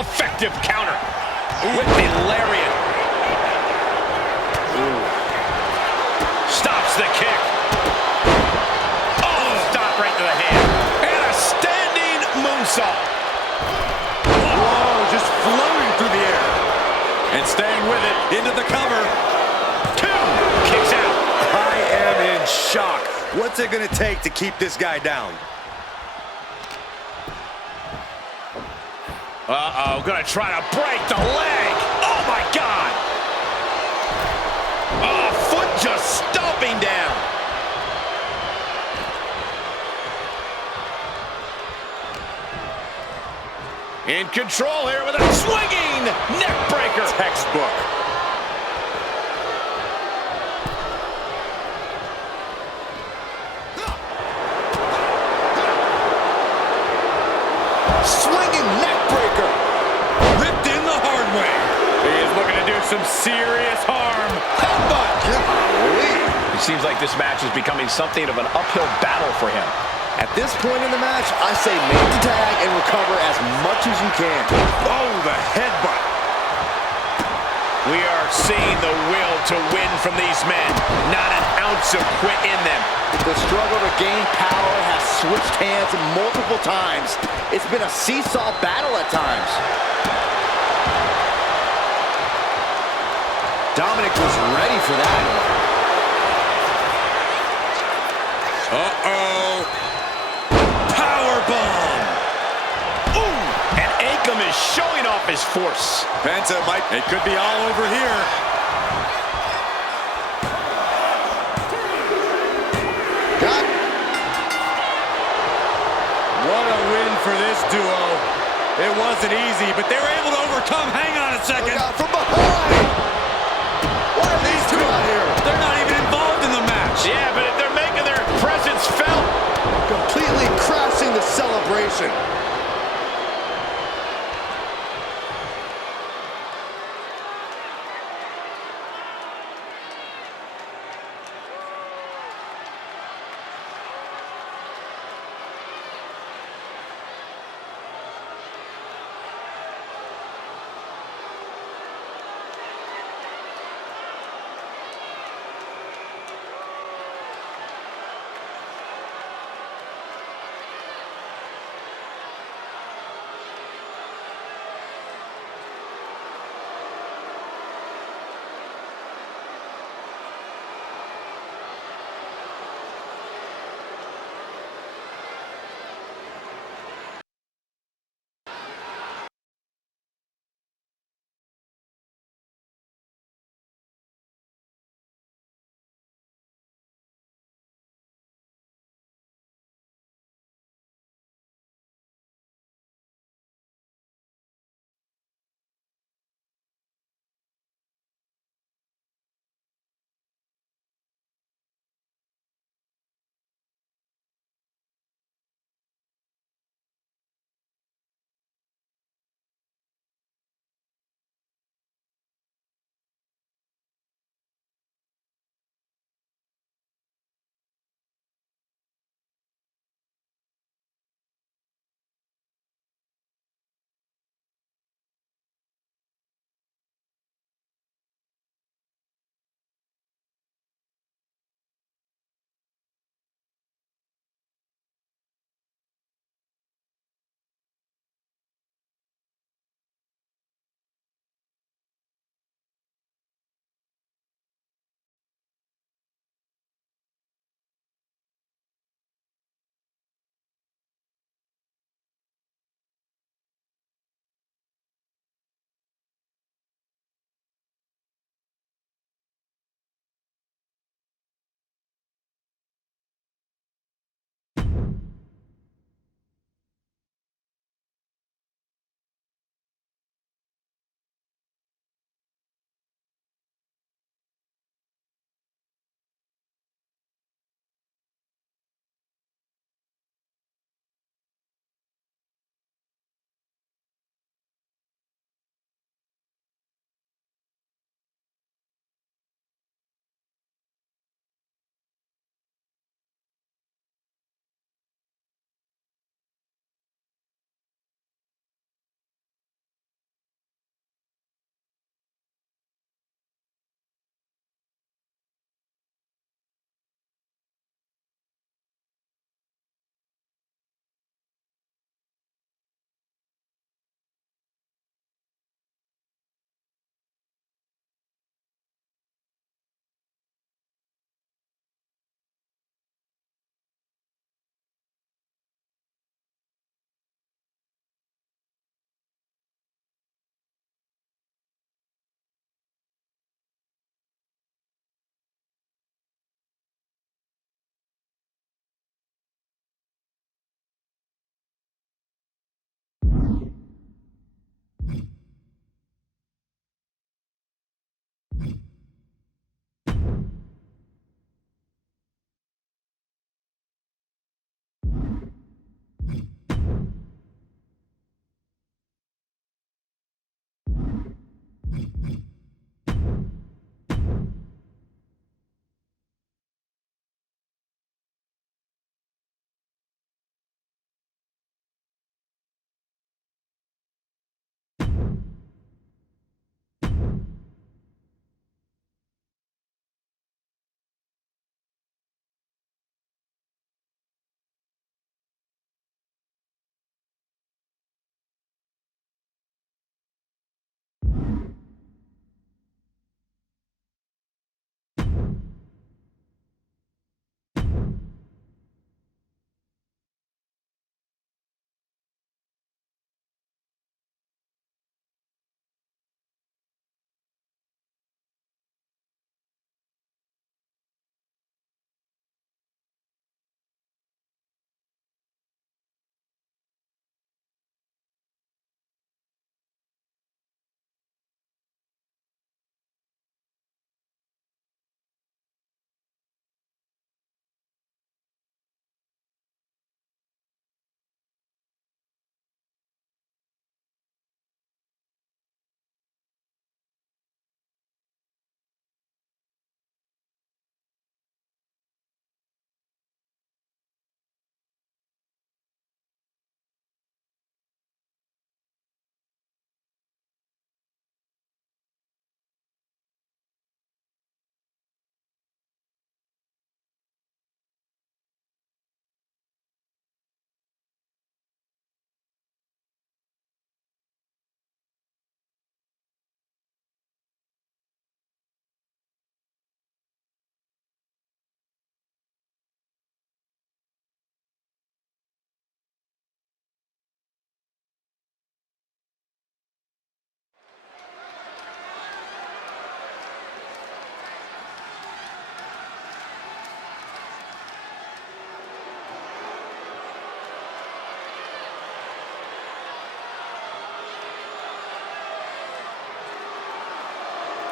Effective counter with the lariat. Ooh. Stops the kick. Oh, stop right to the hand. And a standing moonsault. Whoa, just floating through the air. And staying with it, into the cover. 2, kicks out. I am in shock. What's it going to take to keep this guy down? Uh-oh, gonna try to break the leg. Oh, my God. Oh, foot just stomping down. In control here with a swinging neck breaker. Textbook. Swinging neck breaker. Ripped in the hard way. He is looking to do some serious harm. Headbutt. Golly. It seems like this match is becoming something of an uphill battle for him. At this point in the match, I say make the tag and recover as much as you can. Oh, the headbutt. We are seeing the will to win from these men. Not an ounce of quit in them. The struggle to gain power has switched hands multiple times. It's been a seesaw battle at times. Dominic was ready for that. Uh-oh. Powerbomb. Ooh, and Akam is showing off his force. Penta might, it could be all over here. Got What a win for this duo. It wasn't easy, but they were able to overcome. Hang on a second. Look out from behind. Why are these two out here? They're not even involved in the match. Yeah, but if they're making their presence felt. Completely crashing the celebration.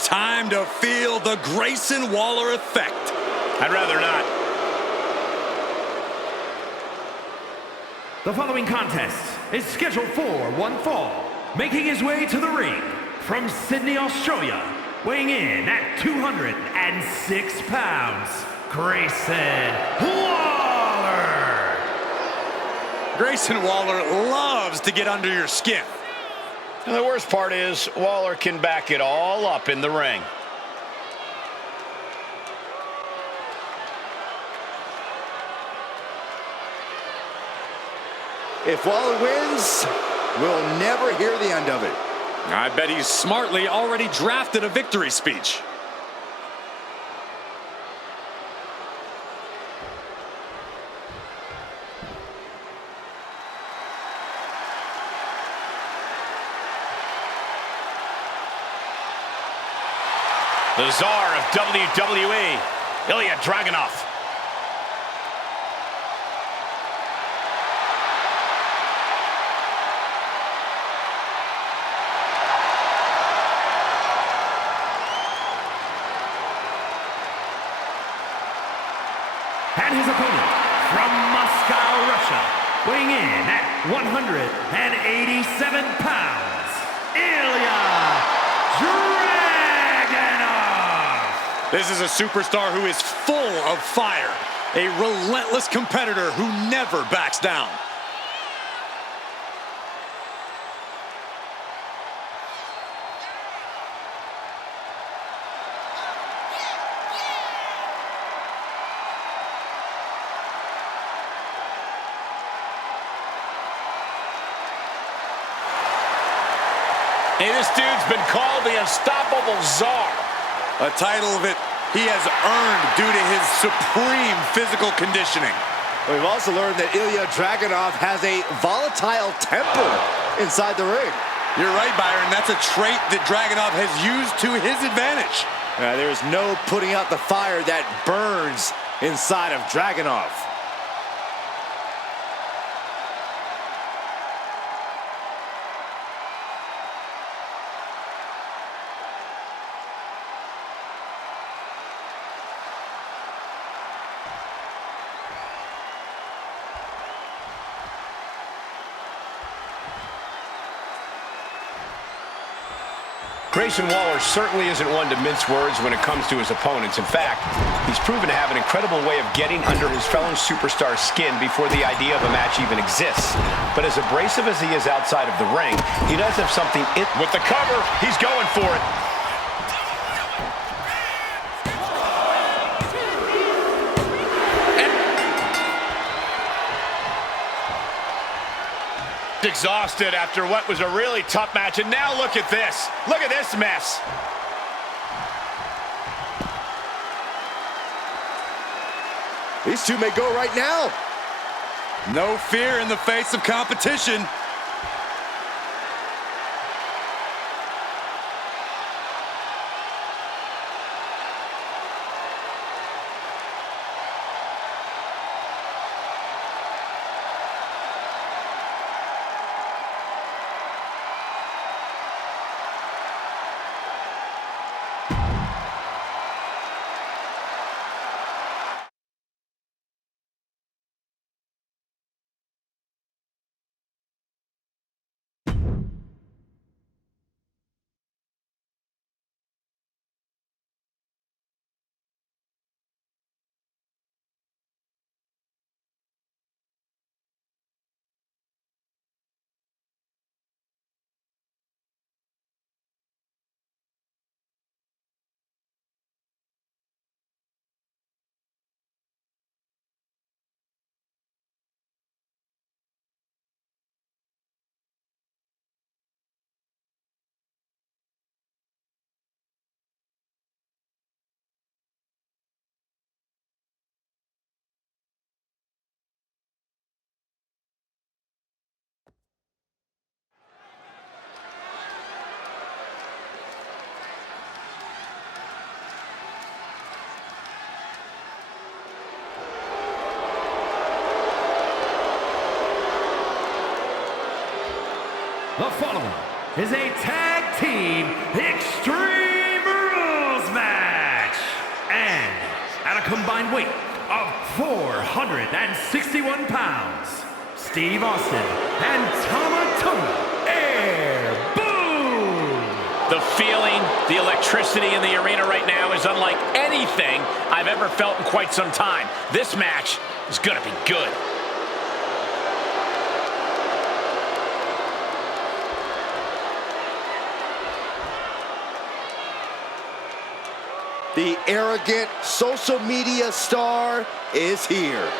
Time to feel the Grayson Waller effect. I'd rather not. The following contest is scheduled for one fall. Making his way to the ring from Sydney, Australia, weighing in at 206 pounds, Grayson Waller. Grayson Waller loves to get under your skin. And the worst part is, Waller can back it all up in the ring. If Waller wins, we'll never hear the end of it. I bet he's smartly already drafted a victory speech. The czar of WWE, Ilya Dragunov. And his opponent from Moscow, Russia, weighing in at 187 pounds, Ilya Dragunov. This is a superstar who is full of fire, a relentless competitor who never backs down. Hey, this dude's been called the Unstoppable Czar. A title that he has earned due to his supreme physical conditioning. We've also learned that Ilya Dragunov has a volatile temper inside the ring. You're right, Byron. That's a trait that Dragunov has used to his advantage. There's no putting out the fire that burns inside of Dragunov. Grayson Waller certainly isn't one to mince words when it comes to his opponents. In fact, he's proven to have an incredible way of getting under his fellow superstar's skin before the idea of a match even exists. But as abrasive as he is outside of the ring, he does have something with the cover. He's going for it. Exhausted after what was a really tough match, and now look at this. Look at this mess. These two may go right now. No fear in the face of competition. The following is a tag team Extreme combined weight of 461 pounds, Steve Austin and Tama Tonga Air Boom! The feeling, the electricity in the arena right now is unlike anything I've ever felt in quite some time. This match is going to be good. The arrogant social media star is here.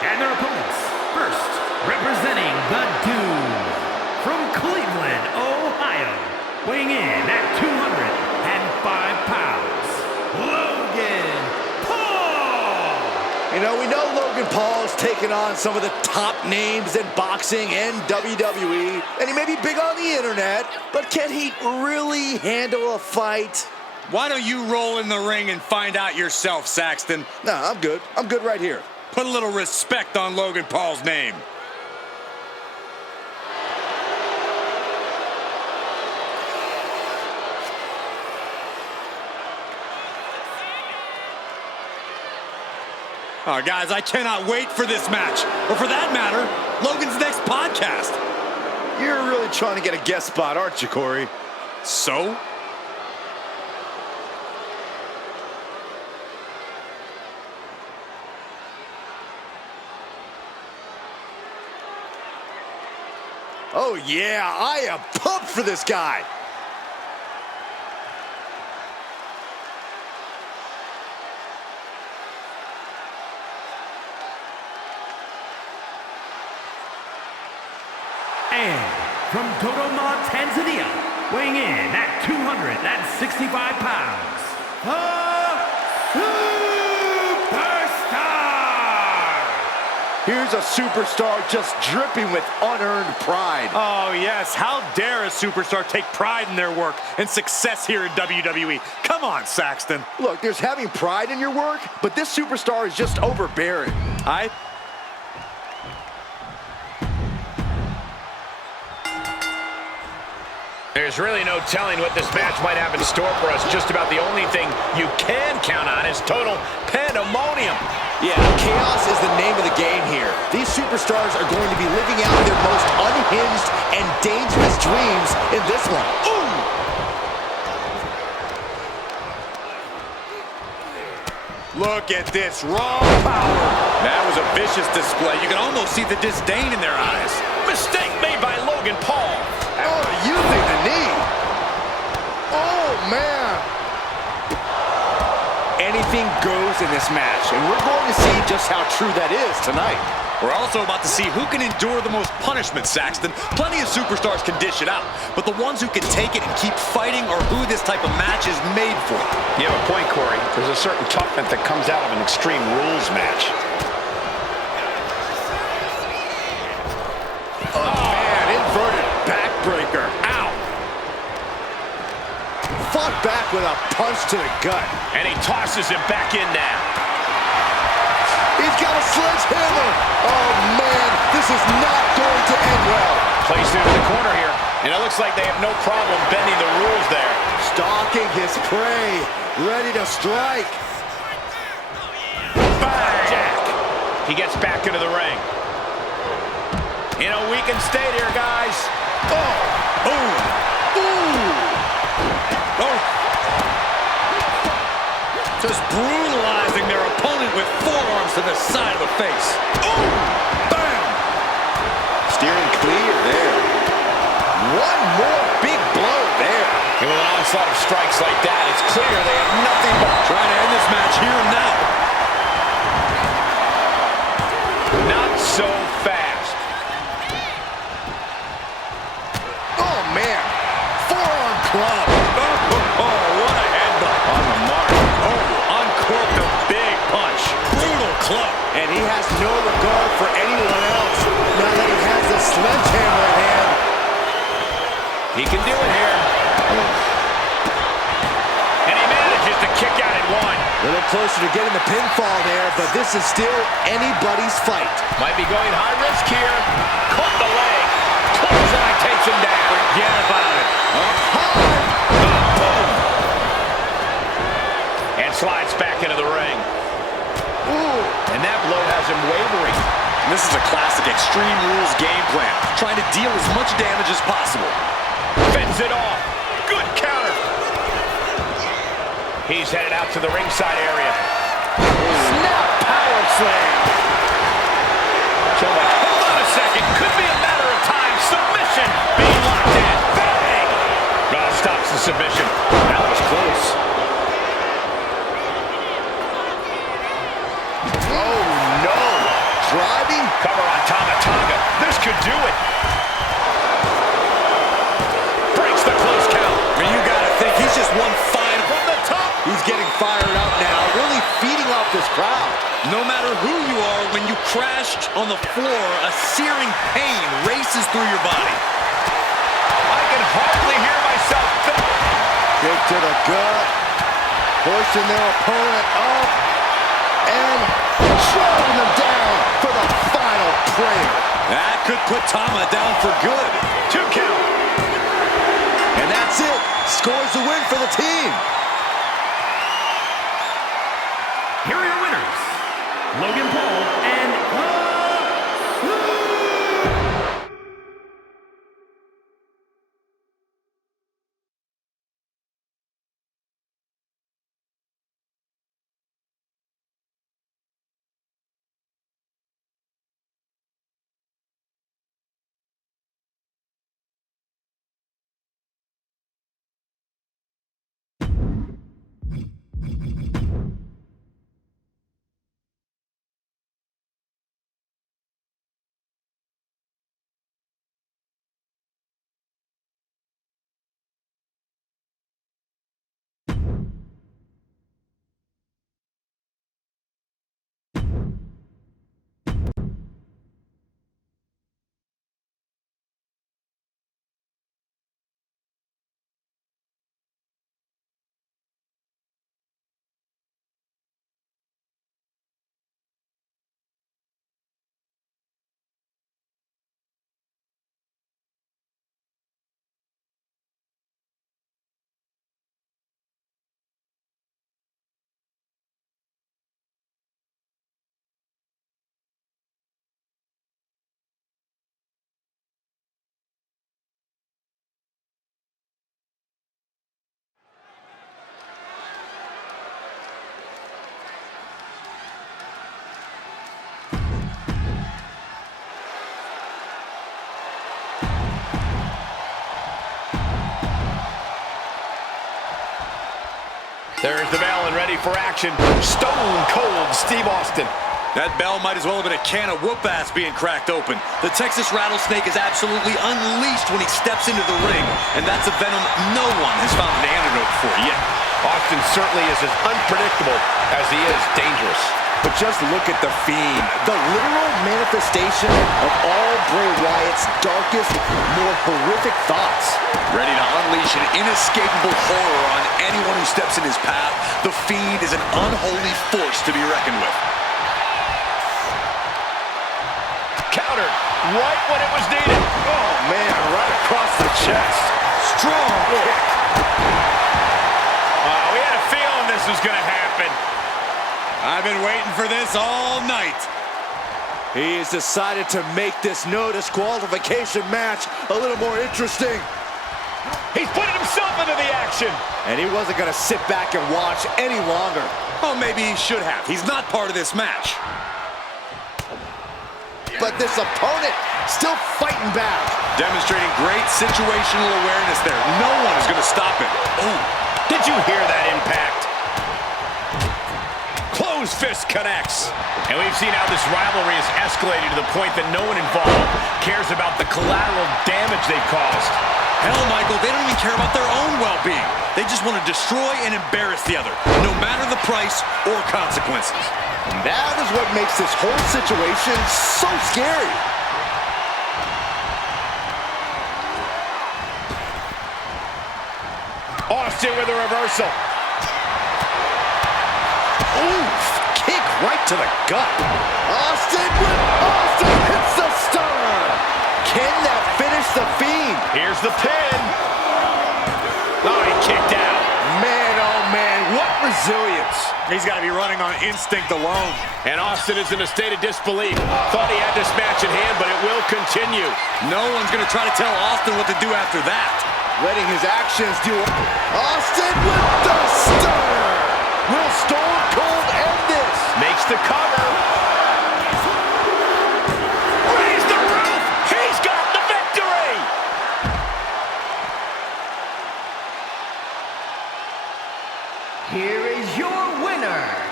And their opponents, first, representing the Doom, from Cleveland, Ohio, weighing in at 205 pounds, Logan Paul! You know, we know Logan Paul's taken on some of the top names in boxing and WWE, and he may be big on the internet, but can he really handle a fight? Why don't you roll in the ring and find out yourself, Saxton? No, I'm good. I'm good right here. Put a little respect on Logan Paul's name. Oh, guys, I cannot wait for this match. Or for that matter, Logan's next podcast. You're really trying to get a guest spot, aren't you, Corey? So? Oh, yeah, I am pumped for this guy. And from Dodoma, Tanzania, weighing in at 265 pounds, the Superstar! Here's a superstar just dripping with unearned pride. Oh, yes. How dare a superstar take pride in their work and success here in WWE? Come on, Saxton. Look, there's having pride in your work, but this superstar is just overbearing. There's really no telling what this match might have in store for us. Just about the only thing you can count on is total pandemonium. Yeah, chaos is the name of the game here. These superstars are going to be living out their most unhinged and dangerous dreams in this one. Ooh! Look at this raw power. That was a vicious display. You can almost see the disdain in their eyes. Mistake made by Logan Paul. Oh, using the knee. Oh, man. Anything goes in this match, and we're going to see just how true that is tonight. We're also about to see who can endure the most punishment, Saxton. Plenty of superstars can dish it out, but the ones who can take it and keep fighting are who this type of match is made for. You have a point, Corey. There's a certain toughness that comes out of an Extreme Rules match. Oh, man, inverted backbreaker. Ow. Fought back with a punch to the gut. And he tosses him back in now. He's got a sledgehammer. Oh, man, this is not going to end well. Placed into the corner here. And it looks like they have no problem bending the rules there. Stalking his prey, ready to strike. Jack. He gets back into the ring. In a weakened state here, guys. Oh, boom. Ooh. Oh. Just brutalizing their opponent with forearms to the side of the face. Ooh. Bam. Steering clear there. One more big blow there. And with an onslaught of strikes like that, it's clear they have nothing but Trying to end this match here and now. not so fast. Oh, man. Forearm club. Oh, what a headbutt. On the mark. Oh, uncorked a big punch. Brutal club. And he has no regard for anyone else now that he has the sledgehammer in hand. He can do it here. And he manages to kick out at one. A little closer to getting the pinfall there, but this is still anybody's fight. Might be going high risk here. Caught the leg. Clothesline takes him down. Forget about it. Boom. And slides back into the ring. This is a classic Extreme Rules game plan, trying to deal as much damage as possible. Fends it off. Good counter. He's headed out to the ringside area. Snap power slam. Hold on a second. Could be a matter of time. Submission being locked in. Bang! Stops the submission. That was close. Oh, no. Driving. Cover on Tama Tonga. This could do it. Breaks the close count. I mean, you gotta think he's just one fine From the top. He's getting fired up now, really feeding off this crowd. No matter who you are, when you crashed on the floor, a searing pain races through your body. I can hardly hear myself think. Kick to the gut. Pushing their opponent up. And shoving them down for the final prayer. That could put Tama down for good. 2 count. And that's it. Scores the win for the team. Here are your winners, Logan Paul and There's the bell and ready for action. Stone Cold Steve Austin. That bell might as well have been a can of whoop-ass being cracked open. The Texas Rattlesnake is absolutely unleashed when he steps into the ring, and that's a venom no one has found an antidote for yet. Austin certainly is as unpredictable as he is dangerous. But just look at the Fiend, the literal manifestation of all Bray Wyatt's darkest, more horrific thoughts. Ready to unleash an inescapable horror on anyone who steps in his path, the Fiend is an unholy force to be reckoned with. Countered right when it was needed. Oh, man, right across the chest. Strong kick. We had a feeling this was going to happen. I've been waiting for this all night. He has decided to make this no disqualification match a little more interesting. He's putting himself into the action. And he wasn't going to sit back and watch any longer. Well, maybe he should have. He's not part of this match. But this opponent still fighting back. Demonstrating great situational awareness there. No one is going to stop him. Ooh, did you hear that impact? Closed fist connects. And we've seen how this rivalry has escalated to the point that no one involved cares about the collateral damage they've caused. Hell, Michael, they don't even care about their own well-being. They just want to destroy and embarrass the other, no matter the price or consequences. And that is what makes this whole situation so scary. Austin with a reversal. Oof, kick right to the gut. Austin hits the stunner. Can that finish the Fiend? Here's the pin. Oh, he kicked out. Man, oh man, what resilience. He's got to be running on instinct alone. And Austin is in a state of disbelief. Thought he had this match in hand, but it will continue. No one's going to try to tell Austin what to do after that. Letting his actions do. Austin with the stunner. Will Stone Cold end this? Makes the cover. Raise the roof. He's got the victory. Here is your winner,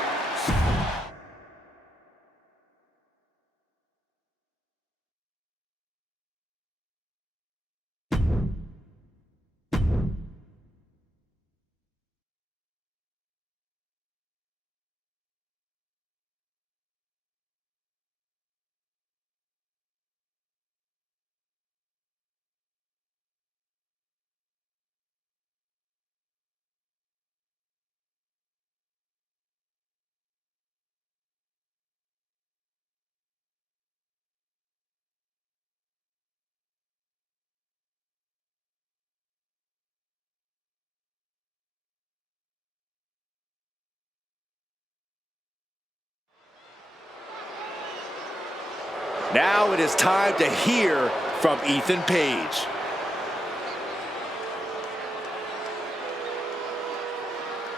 Now it is time to hear from Ethan Page.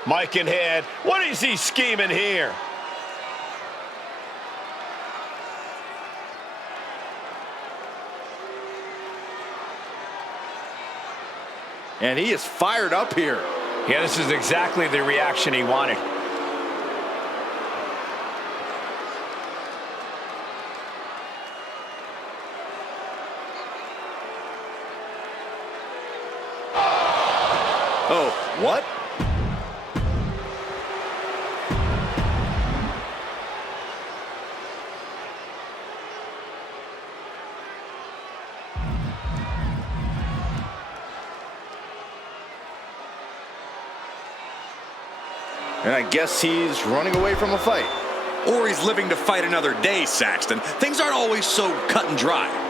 Mike in head. What is he scheming here? And he is fired up here. Yeah, this is exactly the reaction he wanted. Oh, what? And I guess he's running away from a fight. Or he's living to fight another day, Saxton. Things aren't always so cut and dry.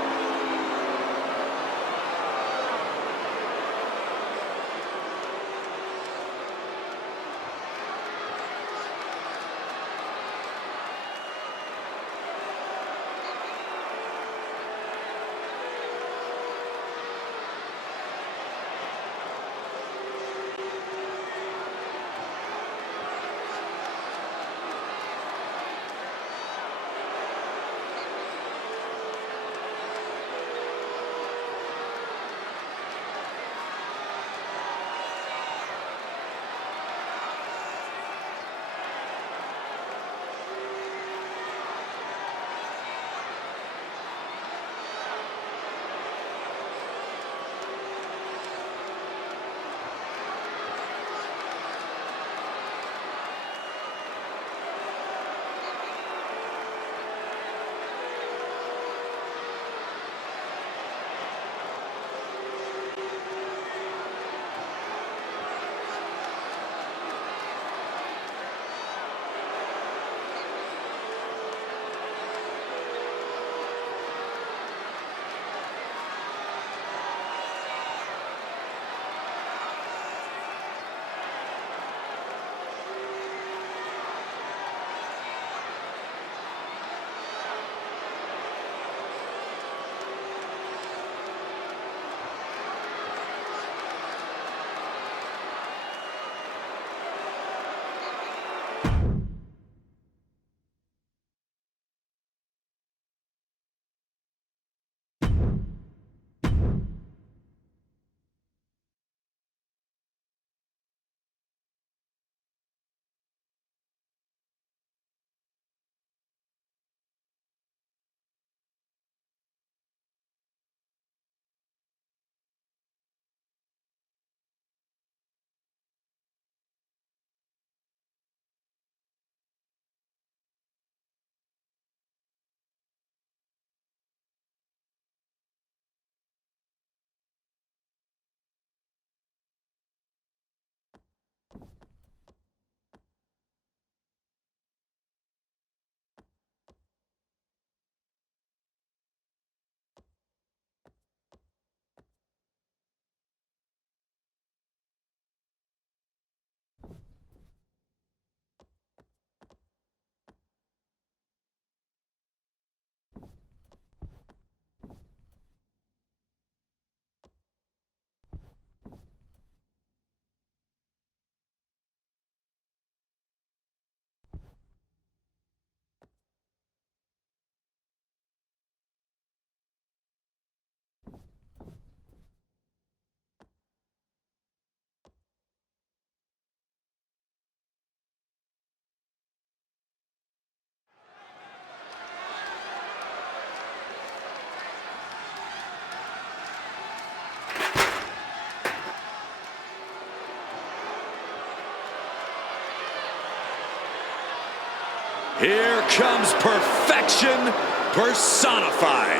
Here comes perfection personified.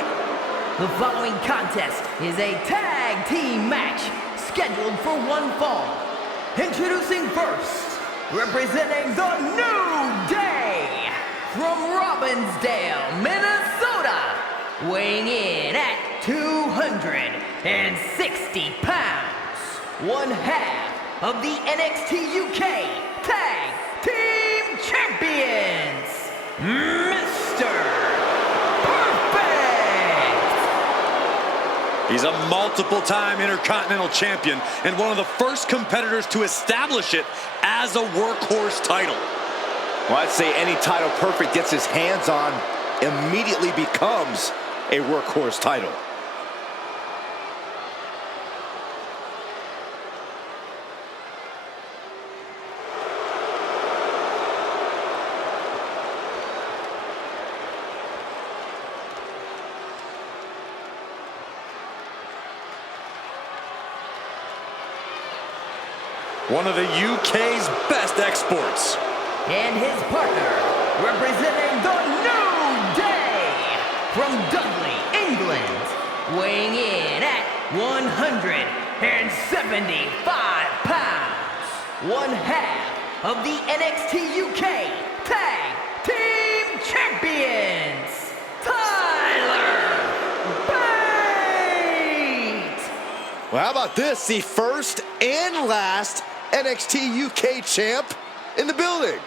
The following contest is a tag team match scheduled for one fall. Introducing first, representing the New Day, from Robbinsdale, Minnesota, weighing in at 260 pounds, one half of the NXT UK Tag Team Champions, Mr. Perfect! He's a multiple-time Intercontinental Champion and one of the first competitors to establish it as a workhorse title. Well, I'd say any title Perfect gets his hands on immediately becomes a workhorse title. One of the UK's best exports. And his partner, representing the New Day, from Dudley, England, weighing in at 175 pounds, one half of the NXT UK Tag Team Champions, Tyler Bate! Well, how about this? The first and last NXT UK champ in the building.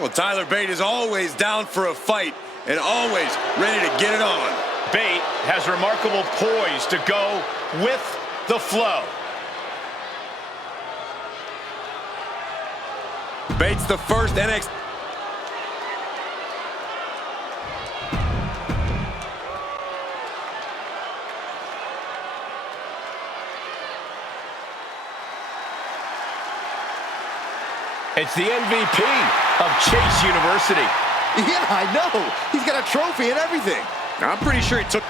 Well, Tyler Bate is always down for a fight and always ready to get it on. Bate has remarkable poise to go with the flow. Bate's the first NXT. It's the MVP of Chase University. Yeah, I know. He's got a trophy and everything. I'm pretty sure he took...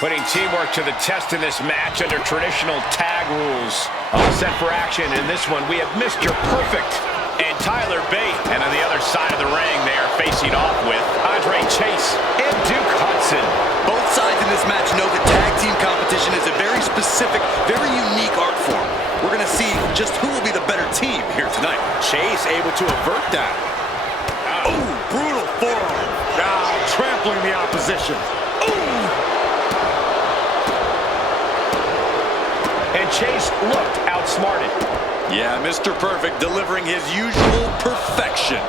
Putting teamwork to the test in this match under traditional tag rules. All set for action. In this one, we have Mr. Perfect and Tyler Bate. And on the other side of the ring, they are facing off with Andre Chase and Duke Hudson. Both sides in this match know that tag team competition is a very specific, very unique art form. We're going to see just who will be the better team here tonight. Chase able to avert that. Oh, brutal forearm. Now trampling the opposition. And Chase looked outsmarted. Yeah, Mr. Perfect delivering his usual perfection.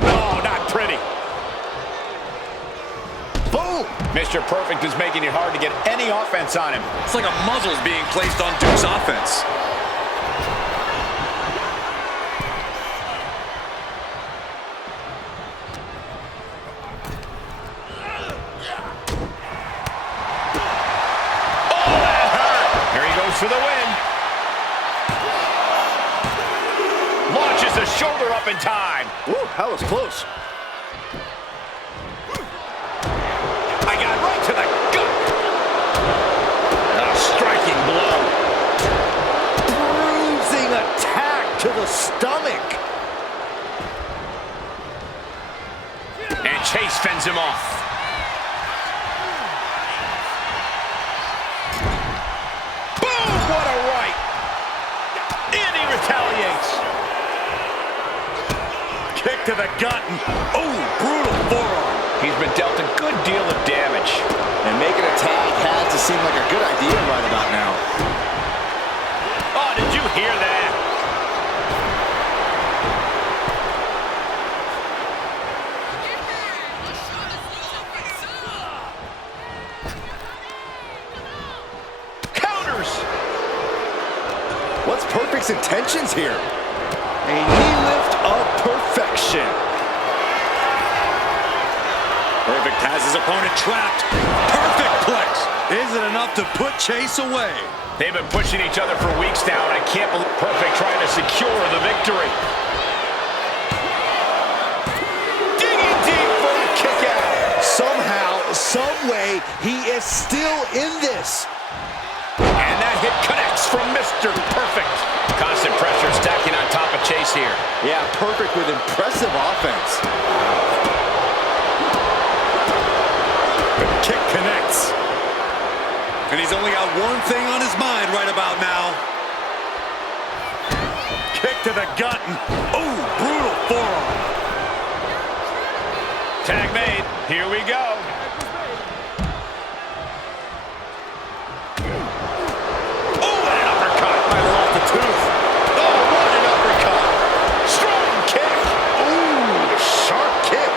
Oh, not pretty. Boom! Mr. Perfect is making it hard to get any offense on him. It's like a muzzle's being placed on Duke's offense. For the win. Launches the shoulder up in time. Woo, that was close. I got right to the gut. A striking blow. Bruising attack to the stomach. And Chase fends him off. What a right! And he retaliates. Kick to the gut. Oh, brutal forearm. He's been dealt a good deal of damage. And making a tag has to seem like a good idea right about now. Oh, did you hear that? What's Perfect's intentions here? A knee lift of perfection. Perfect has his opponent trapped. Perfect plex. Is it enough to put Chase away? They've been pushing each other for weeks now, and I can't believe Perfect trying to secure the victory. some way, he is still in this. And that hit connects from Mr. Perfect. Constant pressure stacking on top of Chase here. Yeah, Perfect with impressive offense. The kick connects. And he's only got one thing on his mind right about now. Kick to the gut. Oh, brutal forearm. Tag made. Here we go. Oh, and an uppercut. Might have lost a tooth. Oh, what an uppercut. Strong kick. Ooh, sharp kick.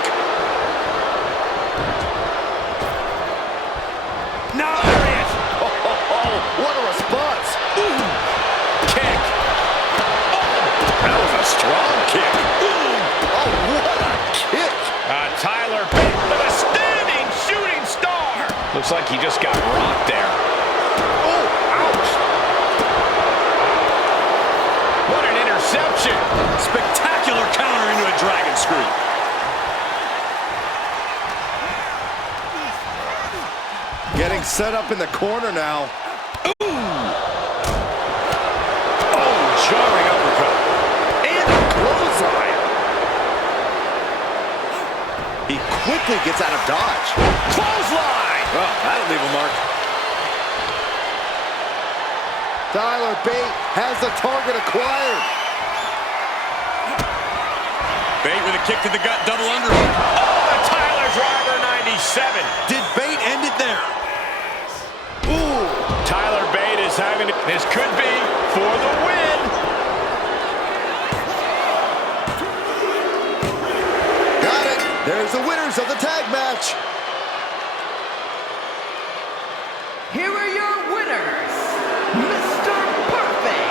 No, there he is. Oh, what a response. Ooh, kick. That was a strong kick. Ooh, oh, what a kick. Tyler Bate with a standing shooting star. Looks like he just got rocked there. Oh, ouch. What an interception. Spectacular counter into a dragon screw. Getting set up in the corner now. Jarring uppercut. And a clothesline. He quickly gets out of dodge. Clothesline! Well, that'll leave a mark. Tyler Bate has the target acquired. Bate with a kick to the gut, double underhook. Oh, the Tyler Driver 97. Did Bate end it there? Ooh, Tyler Bate is having it. This could be for the win. Got it. There's the winners of the tag match. Here are your winners, Mr. Perfect.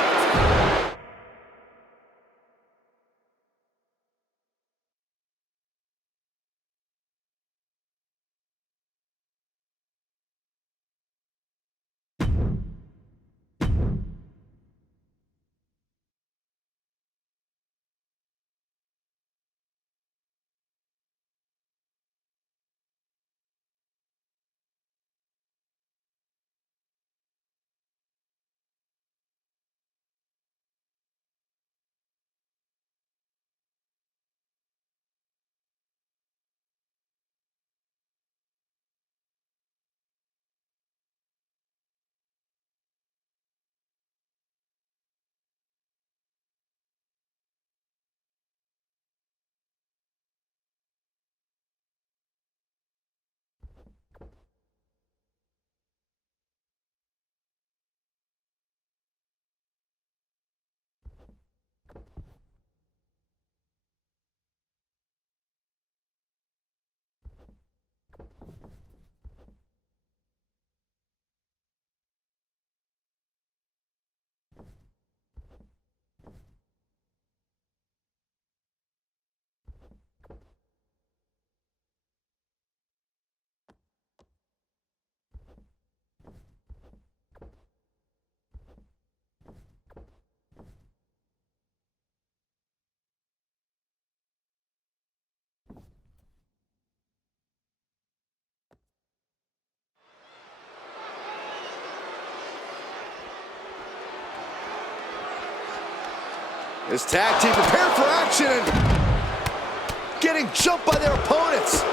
This tag team prepared for action and getting jumped by their opponents.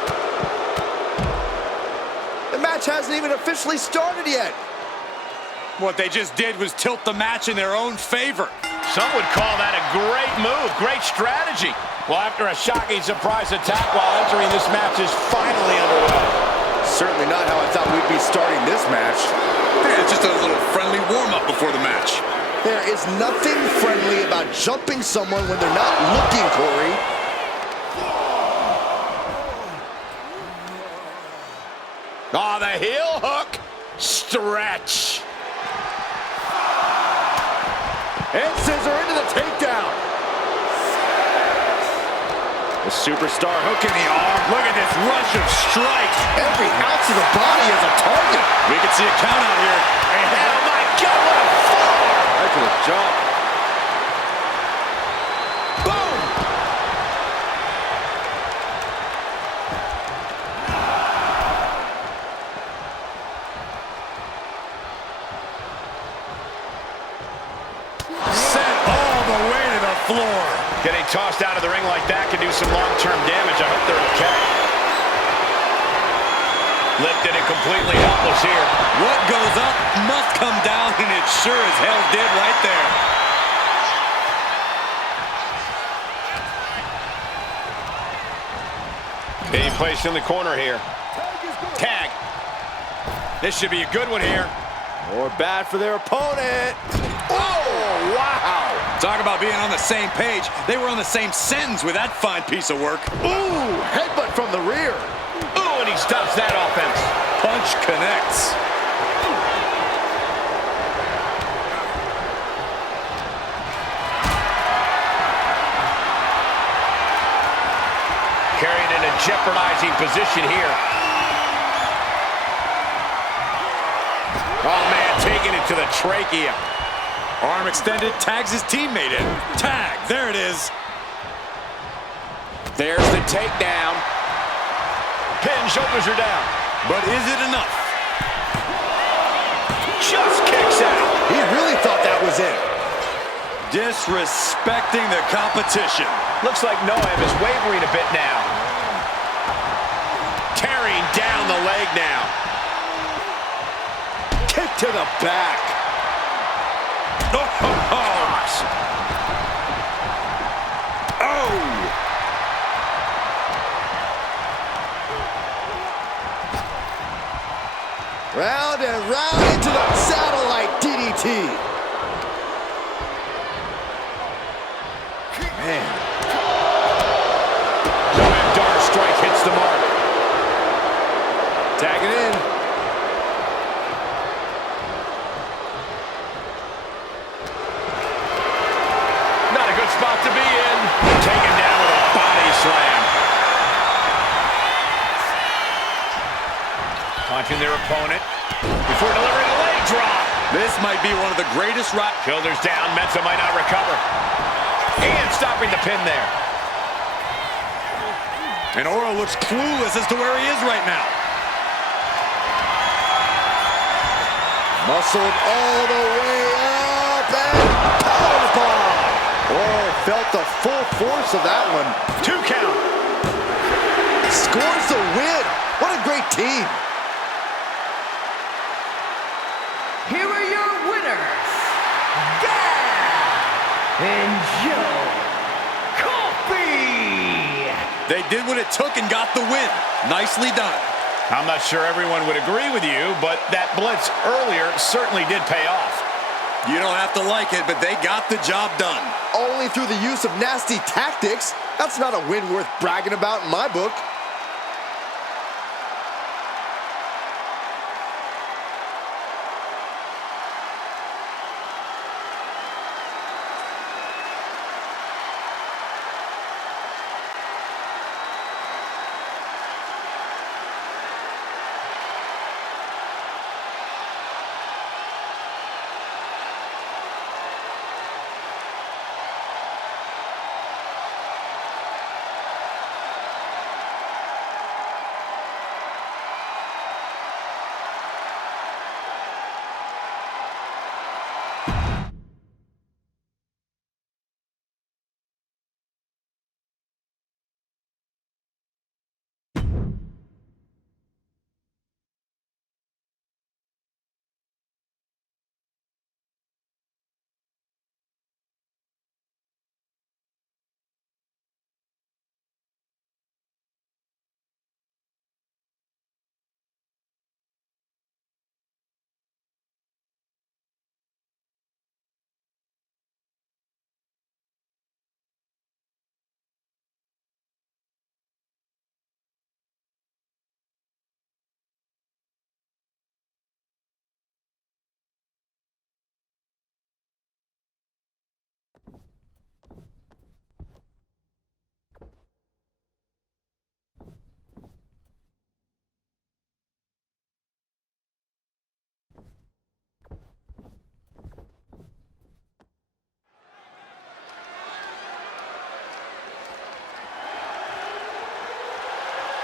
The match hasn't even officially started yet. What they just did was tilt the match in their own favor. Some would call that a great move, great strategy. Well, after a shocking surprise attack while entering, this match is finally underway. Certainly not how I thought we'd be starting this match. Yeah, it's just a little friendly warm-up before the match. There is nothing friendly about jumping someone when they're not looking, Corey. Oh, the heel hook. Stretch. And scissor into the takedown. The superstar hook in the arm. Look at this rush of strikes. Every ounce of the body is a target. We can see a count out here. Oh, my God, what a fall. That's a jump. Boom. floor. Getting tossed out of the ring like that can do some long-term damage. I hope they're okay. Lifted and completely helpless here. What goes up must come down, and it sure as hell did right there. Being placed in the corner here. Tag. This should be a good one here. Or bad for their opponent. Oh, wow. Talk about being on the same page. They were on the same sentence with that fine piece of work. Ooh, headbutt from the rear. Ooh, and he stops that offense. Punch connects. Carried in a jeopardizing position here. Oh, man, taking it to the trachea. Arm extended, tags his teammate in. Tag, there it is. There's the takedown. Pin, shoulders are down. But is it enough? Just kicks out. He really thought that was it. Disrespecting the competition. Looks like Noam is wavering a bit now. Tearing down the leg now. Kick to the back. Oh, oh, oh. Oh. Round and round into the satellite DDT. Man. Noam Dar strike hits the mark. Tagging in. Not a good spot to be in. Taken down with a body slam. Punching their opponent before delivering a leg drop. This might be one of the greatest Shoulders down, Mensa might not recover. And stopping the pin there. And Oro looks clueless as to where he is right now. Muscled all the way up and powerbomb. Oro felt the full force of that one. 2 count. Scores the win. What a great team. Here are your winners, Gab and Joe Coffey. They did what it took and got the win. Nicely done. I'm not sure everyone would agree with you, but that blitz earlier certainly did pay off. You don't have to like it, but they got the job done. Only through the use of nasty tactics. That's not a win worth bragging about in my book.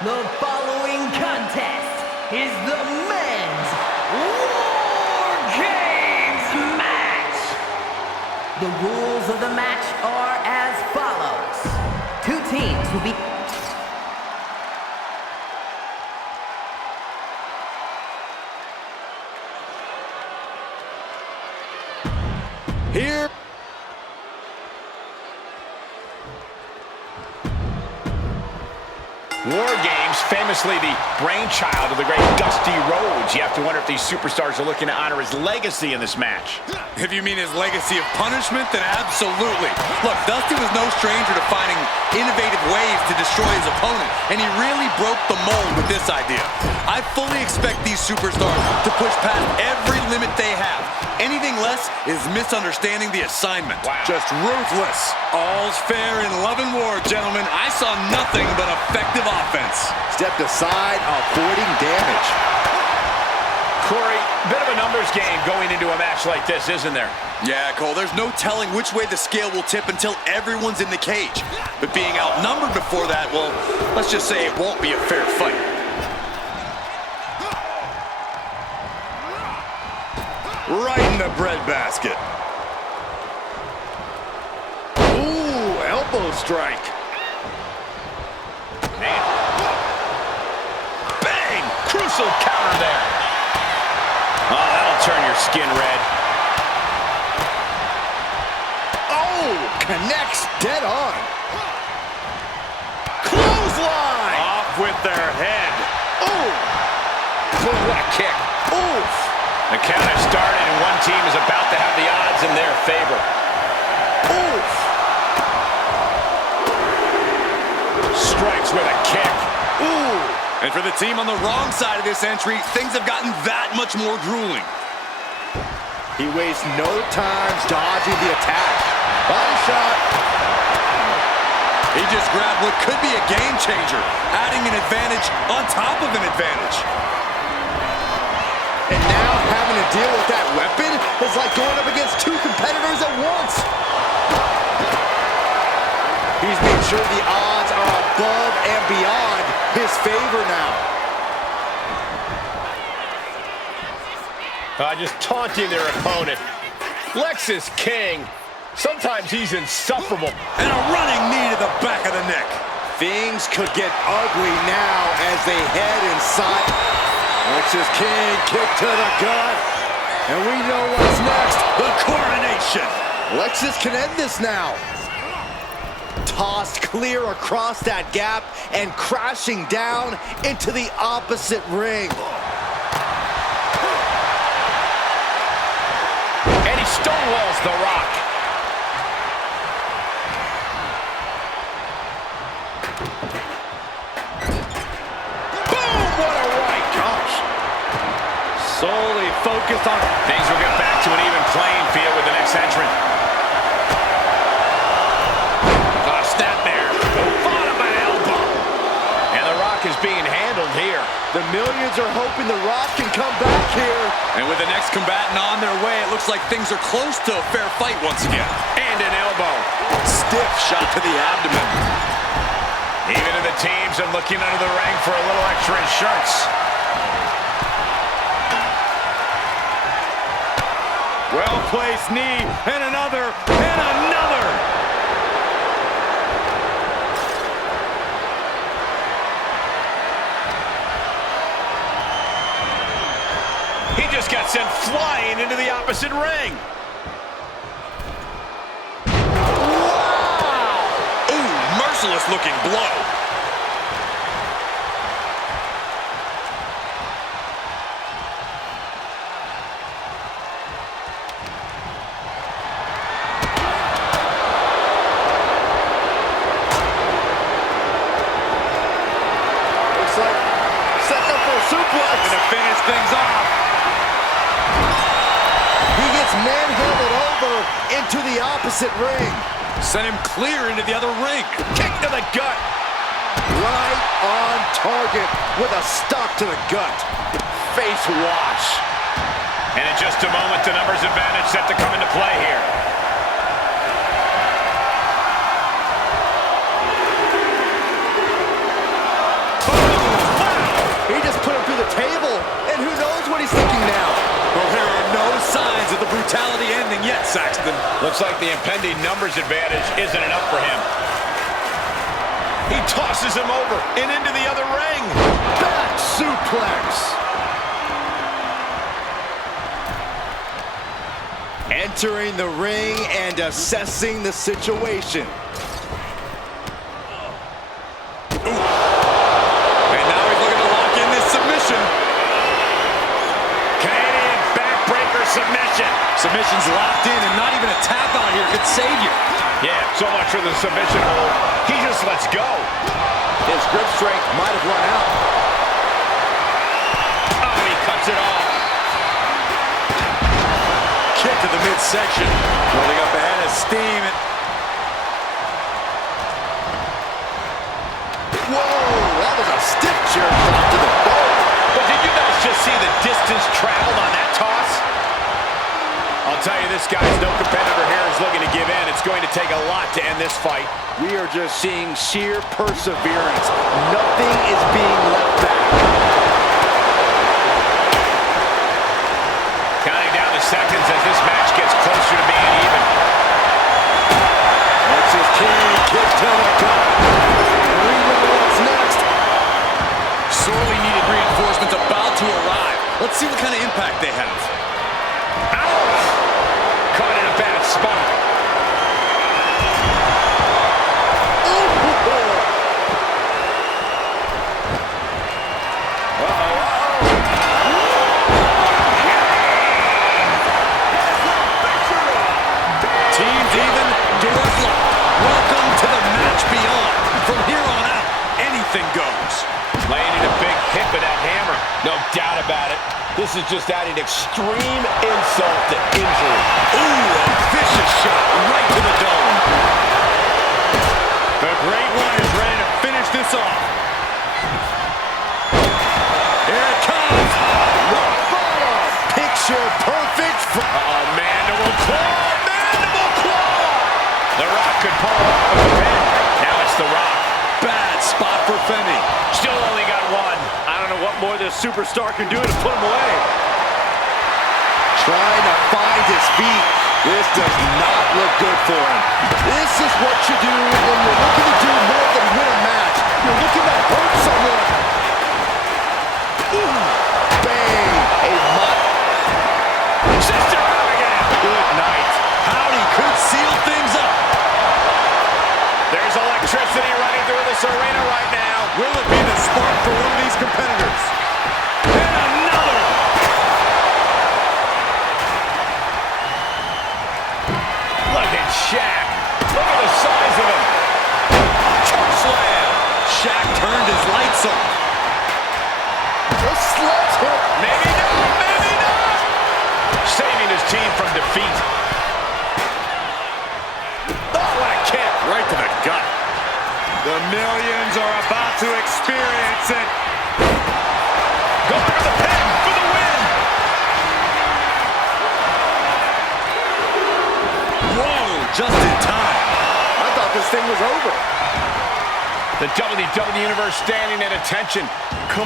The following contest is the men's War Games match. The rules of the match are as follows. Two teams will be... Here. War Games, famously the brainchild of the great Dusty Rhodes. You have to wonder if these superstars are looking to honor his legacy in this match. If you mean his legacy of punishment, then absolutely. Look, Dusty was no stranger to finding innovative ways to destroy his opponent, and he really broke the mold with this idea. I fully expect these superstars to push past every limit they have. Anything less is misunderstanding the assignment. Wow. Just ruthless. All's fair in love and war, gentlemen. I saw nothing but effective offense. Stepped aside, avoiding damage. Corey, bit of a numbers game going into a match like this, isn't there? Yeah, Cole, there's no telling which way the scale will tip until everyone's in the cage. But being outnumbered before that, well, let's just say it won't be a fair fight. Right in the breadbasket. Ooh, elbow strike. Man. Bang! Crucial counter there. Oh, that'll turn your skin red. Oh, connects dead on. Clothesline. Off with their head. Oh, What a kick. oof. The count has started, and one team is about to have the odds in their favor. Oof. Strikes with a kick. Ooh. And for the team on the wrong side of this entry, things have gotten that much more grueling. He wastes no time dodging the attack. Body shot. He just grabbed what could be a game changer, adding an advantage on top of an advantage. And now having to deal with that weapon is like going up against two competitors at once. He's made sure the odds are above and beyond his favor now. Just taunting their opponent. Lex is king. Sometimes he's insufferable. And a running knee to the back of the neck. Things could get ugly now as they head inside. Lexis King kick to the gut. And we know what's next. The coronation. Lexis can end this now. Tossed clear across that gap and crashing down into the opposite ring. And he stonewalls The Rock. Boom! What a right. Gosh. Solely focused on... Things will get back to an even playing field with the next entrant. Snap there. Bottom of an elbow. And The Rock is being handled here. The millions are hoping The Rock can come back here. And with the next combatant on their way, it looks like things are close to a fair fight once again. And an elbow. Stiff shot to the abdomen. Even to the teams are looking under the ring for a little extra insurance. Well-placed knee, and another, and another. He just got sent flying into the opposite ring. Ooh, merciless looking blow. Looks like setting up for a suplex. To finish things off. He gets manhandled over into the opposite ring. Sent him clear into the other ring. Kick to the gut. Right on target with a stop to the gut. Face wash. And in just a moment, the numbers advantage set to come into play here. He just put him through the table, and who knows what he's thinking now. Well, there are no signs of the brutality ending yet, Saxton. Looks like the impending numbers advantage isn't enough for him. He tosses him over and into the other ring. Back suplex. Entering the ring and assessing the situation. And now he's looking to lock in this submission. Canadian backbreaker submission. Submission's locked in, and not even a tap out here could save you. Yeah, so much for the submission hold. He just lets go. His grip strength might have run out. Oh, he cuts it off. Kick to the midsection. Building up ahead of steam. Whoa, that was a stiff chair shot to the bone. But did you guys just see the distance traveled on that toss? I'll tell you, this guy's no competitor here is looking to give in. It's going to take a lot to end this fight. We are just seeing sheer perseverance. Nothing is being left back. Counting down the seconds as this match gets closer to being even. That's his king, kick to the gut. We know what's next. Sorely needed reinforcements about to arrive. Let's see what kind of impact they have. Ouch! Caught in a bad spot. Teams even, direct lock. Welcome to the match beyond. From here on out, anything goes. Laying in a big hit with that hammer. No doubt about it. This is just adding extreme insult to injury. Ooh, a vicious shot right to the dome. The Great One is ready to finish this off. Here it comes. Picture perfect. Mandible claw! Mandible claw! The Rock could pull it off with a pin. Now it's The Rock. Bad spot for Femi. Still only got one. I don't know what more this superstar can do to put him away. Trying to find his feet. This does not look good for him. This is what you do when you're looking to do more than win a match. You're looking to hurt someone. Ooh, bang. Sister out again. Good night. Howdy could seal things up. There's electricity running through this arena right now. Will it be the spark for one of these competitors? And another. Look at Shaq. Look at the size of him. Choke slam. Shaq turned his lights on. The sledge hit. Maybe not. Maybe not. Saving his team from defeat. Oh, what a kick. Right to the gut. The millions are about to experience it. Going for the pin for the win. Whoa, just in time. I thought this thing was over. The WWE Universe standing at attention. The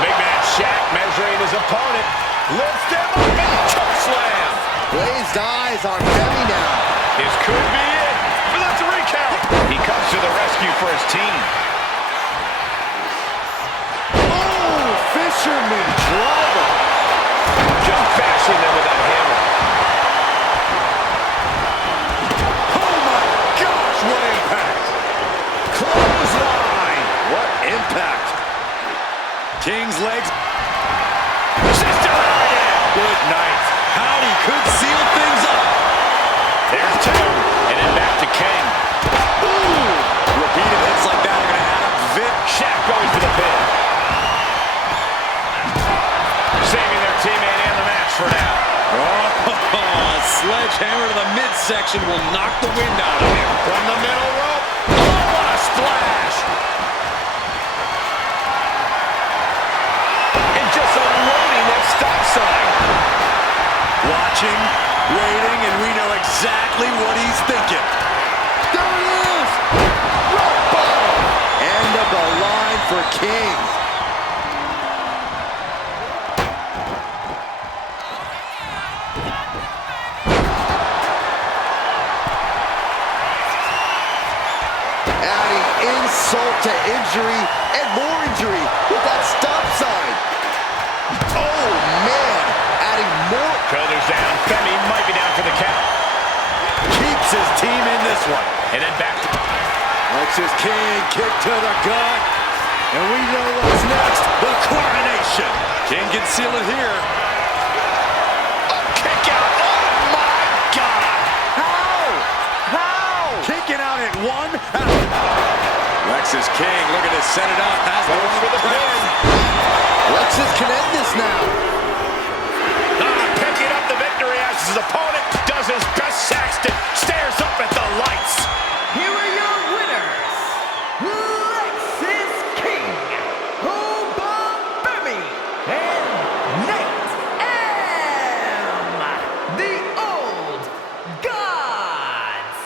big man Shaq measuring his opponent. Lifts him up and choke slam. Glazed eyes on Femi now. This could be it. But that's a recount. He comes to the rescue for his team. Oh, fisherman driver. Just bashing them with that hammer. Oh my gosh, what impact! Clothesline. What impact. King's legs. Sister again. Good night. Howdy could seal things up. There's two. And then back to King. Ooh, repeated hits like that are going to add up. Shaq goes to the pin. Saving their teammate and the match for now. Oh, a sledgehammer to the midsection will knock the wind out of him. From the middle rope. Oh, what a splash. And just unloading that stop sign. Watching, waiting, and we know exactly what he's thinking. There it is. Rock bottom. End of the line for King. adding insult to injury and more injury with that stop sign. Oh, man, adding more. Shoulders down. Femi might be down for the count. Keeps his team in this one. And then back to... Lexis King, kick to the gut. And we know what's next. The coronation. King can seal it here. A kick out. Oh, my God. How? Kicking out at one. Lexis King looking to set it up. Has the one for the pin. Lexis can end this now. Picking up the victory as his opponent does his best. Saxton stares up at the lights. Here are your winners, Lexis King, Obama Femi, and Nate M. The Old Gods.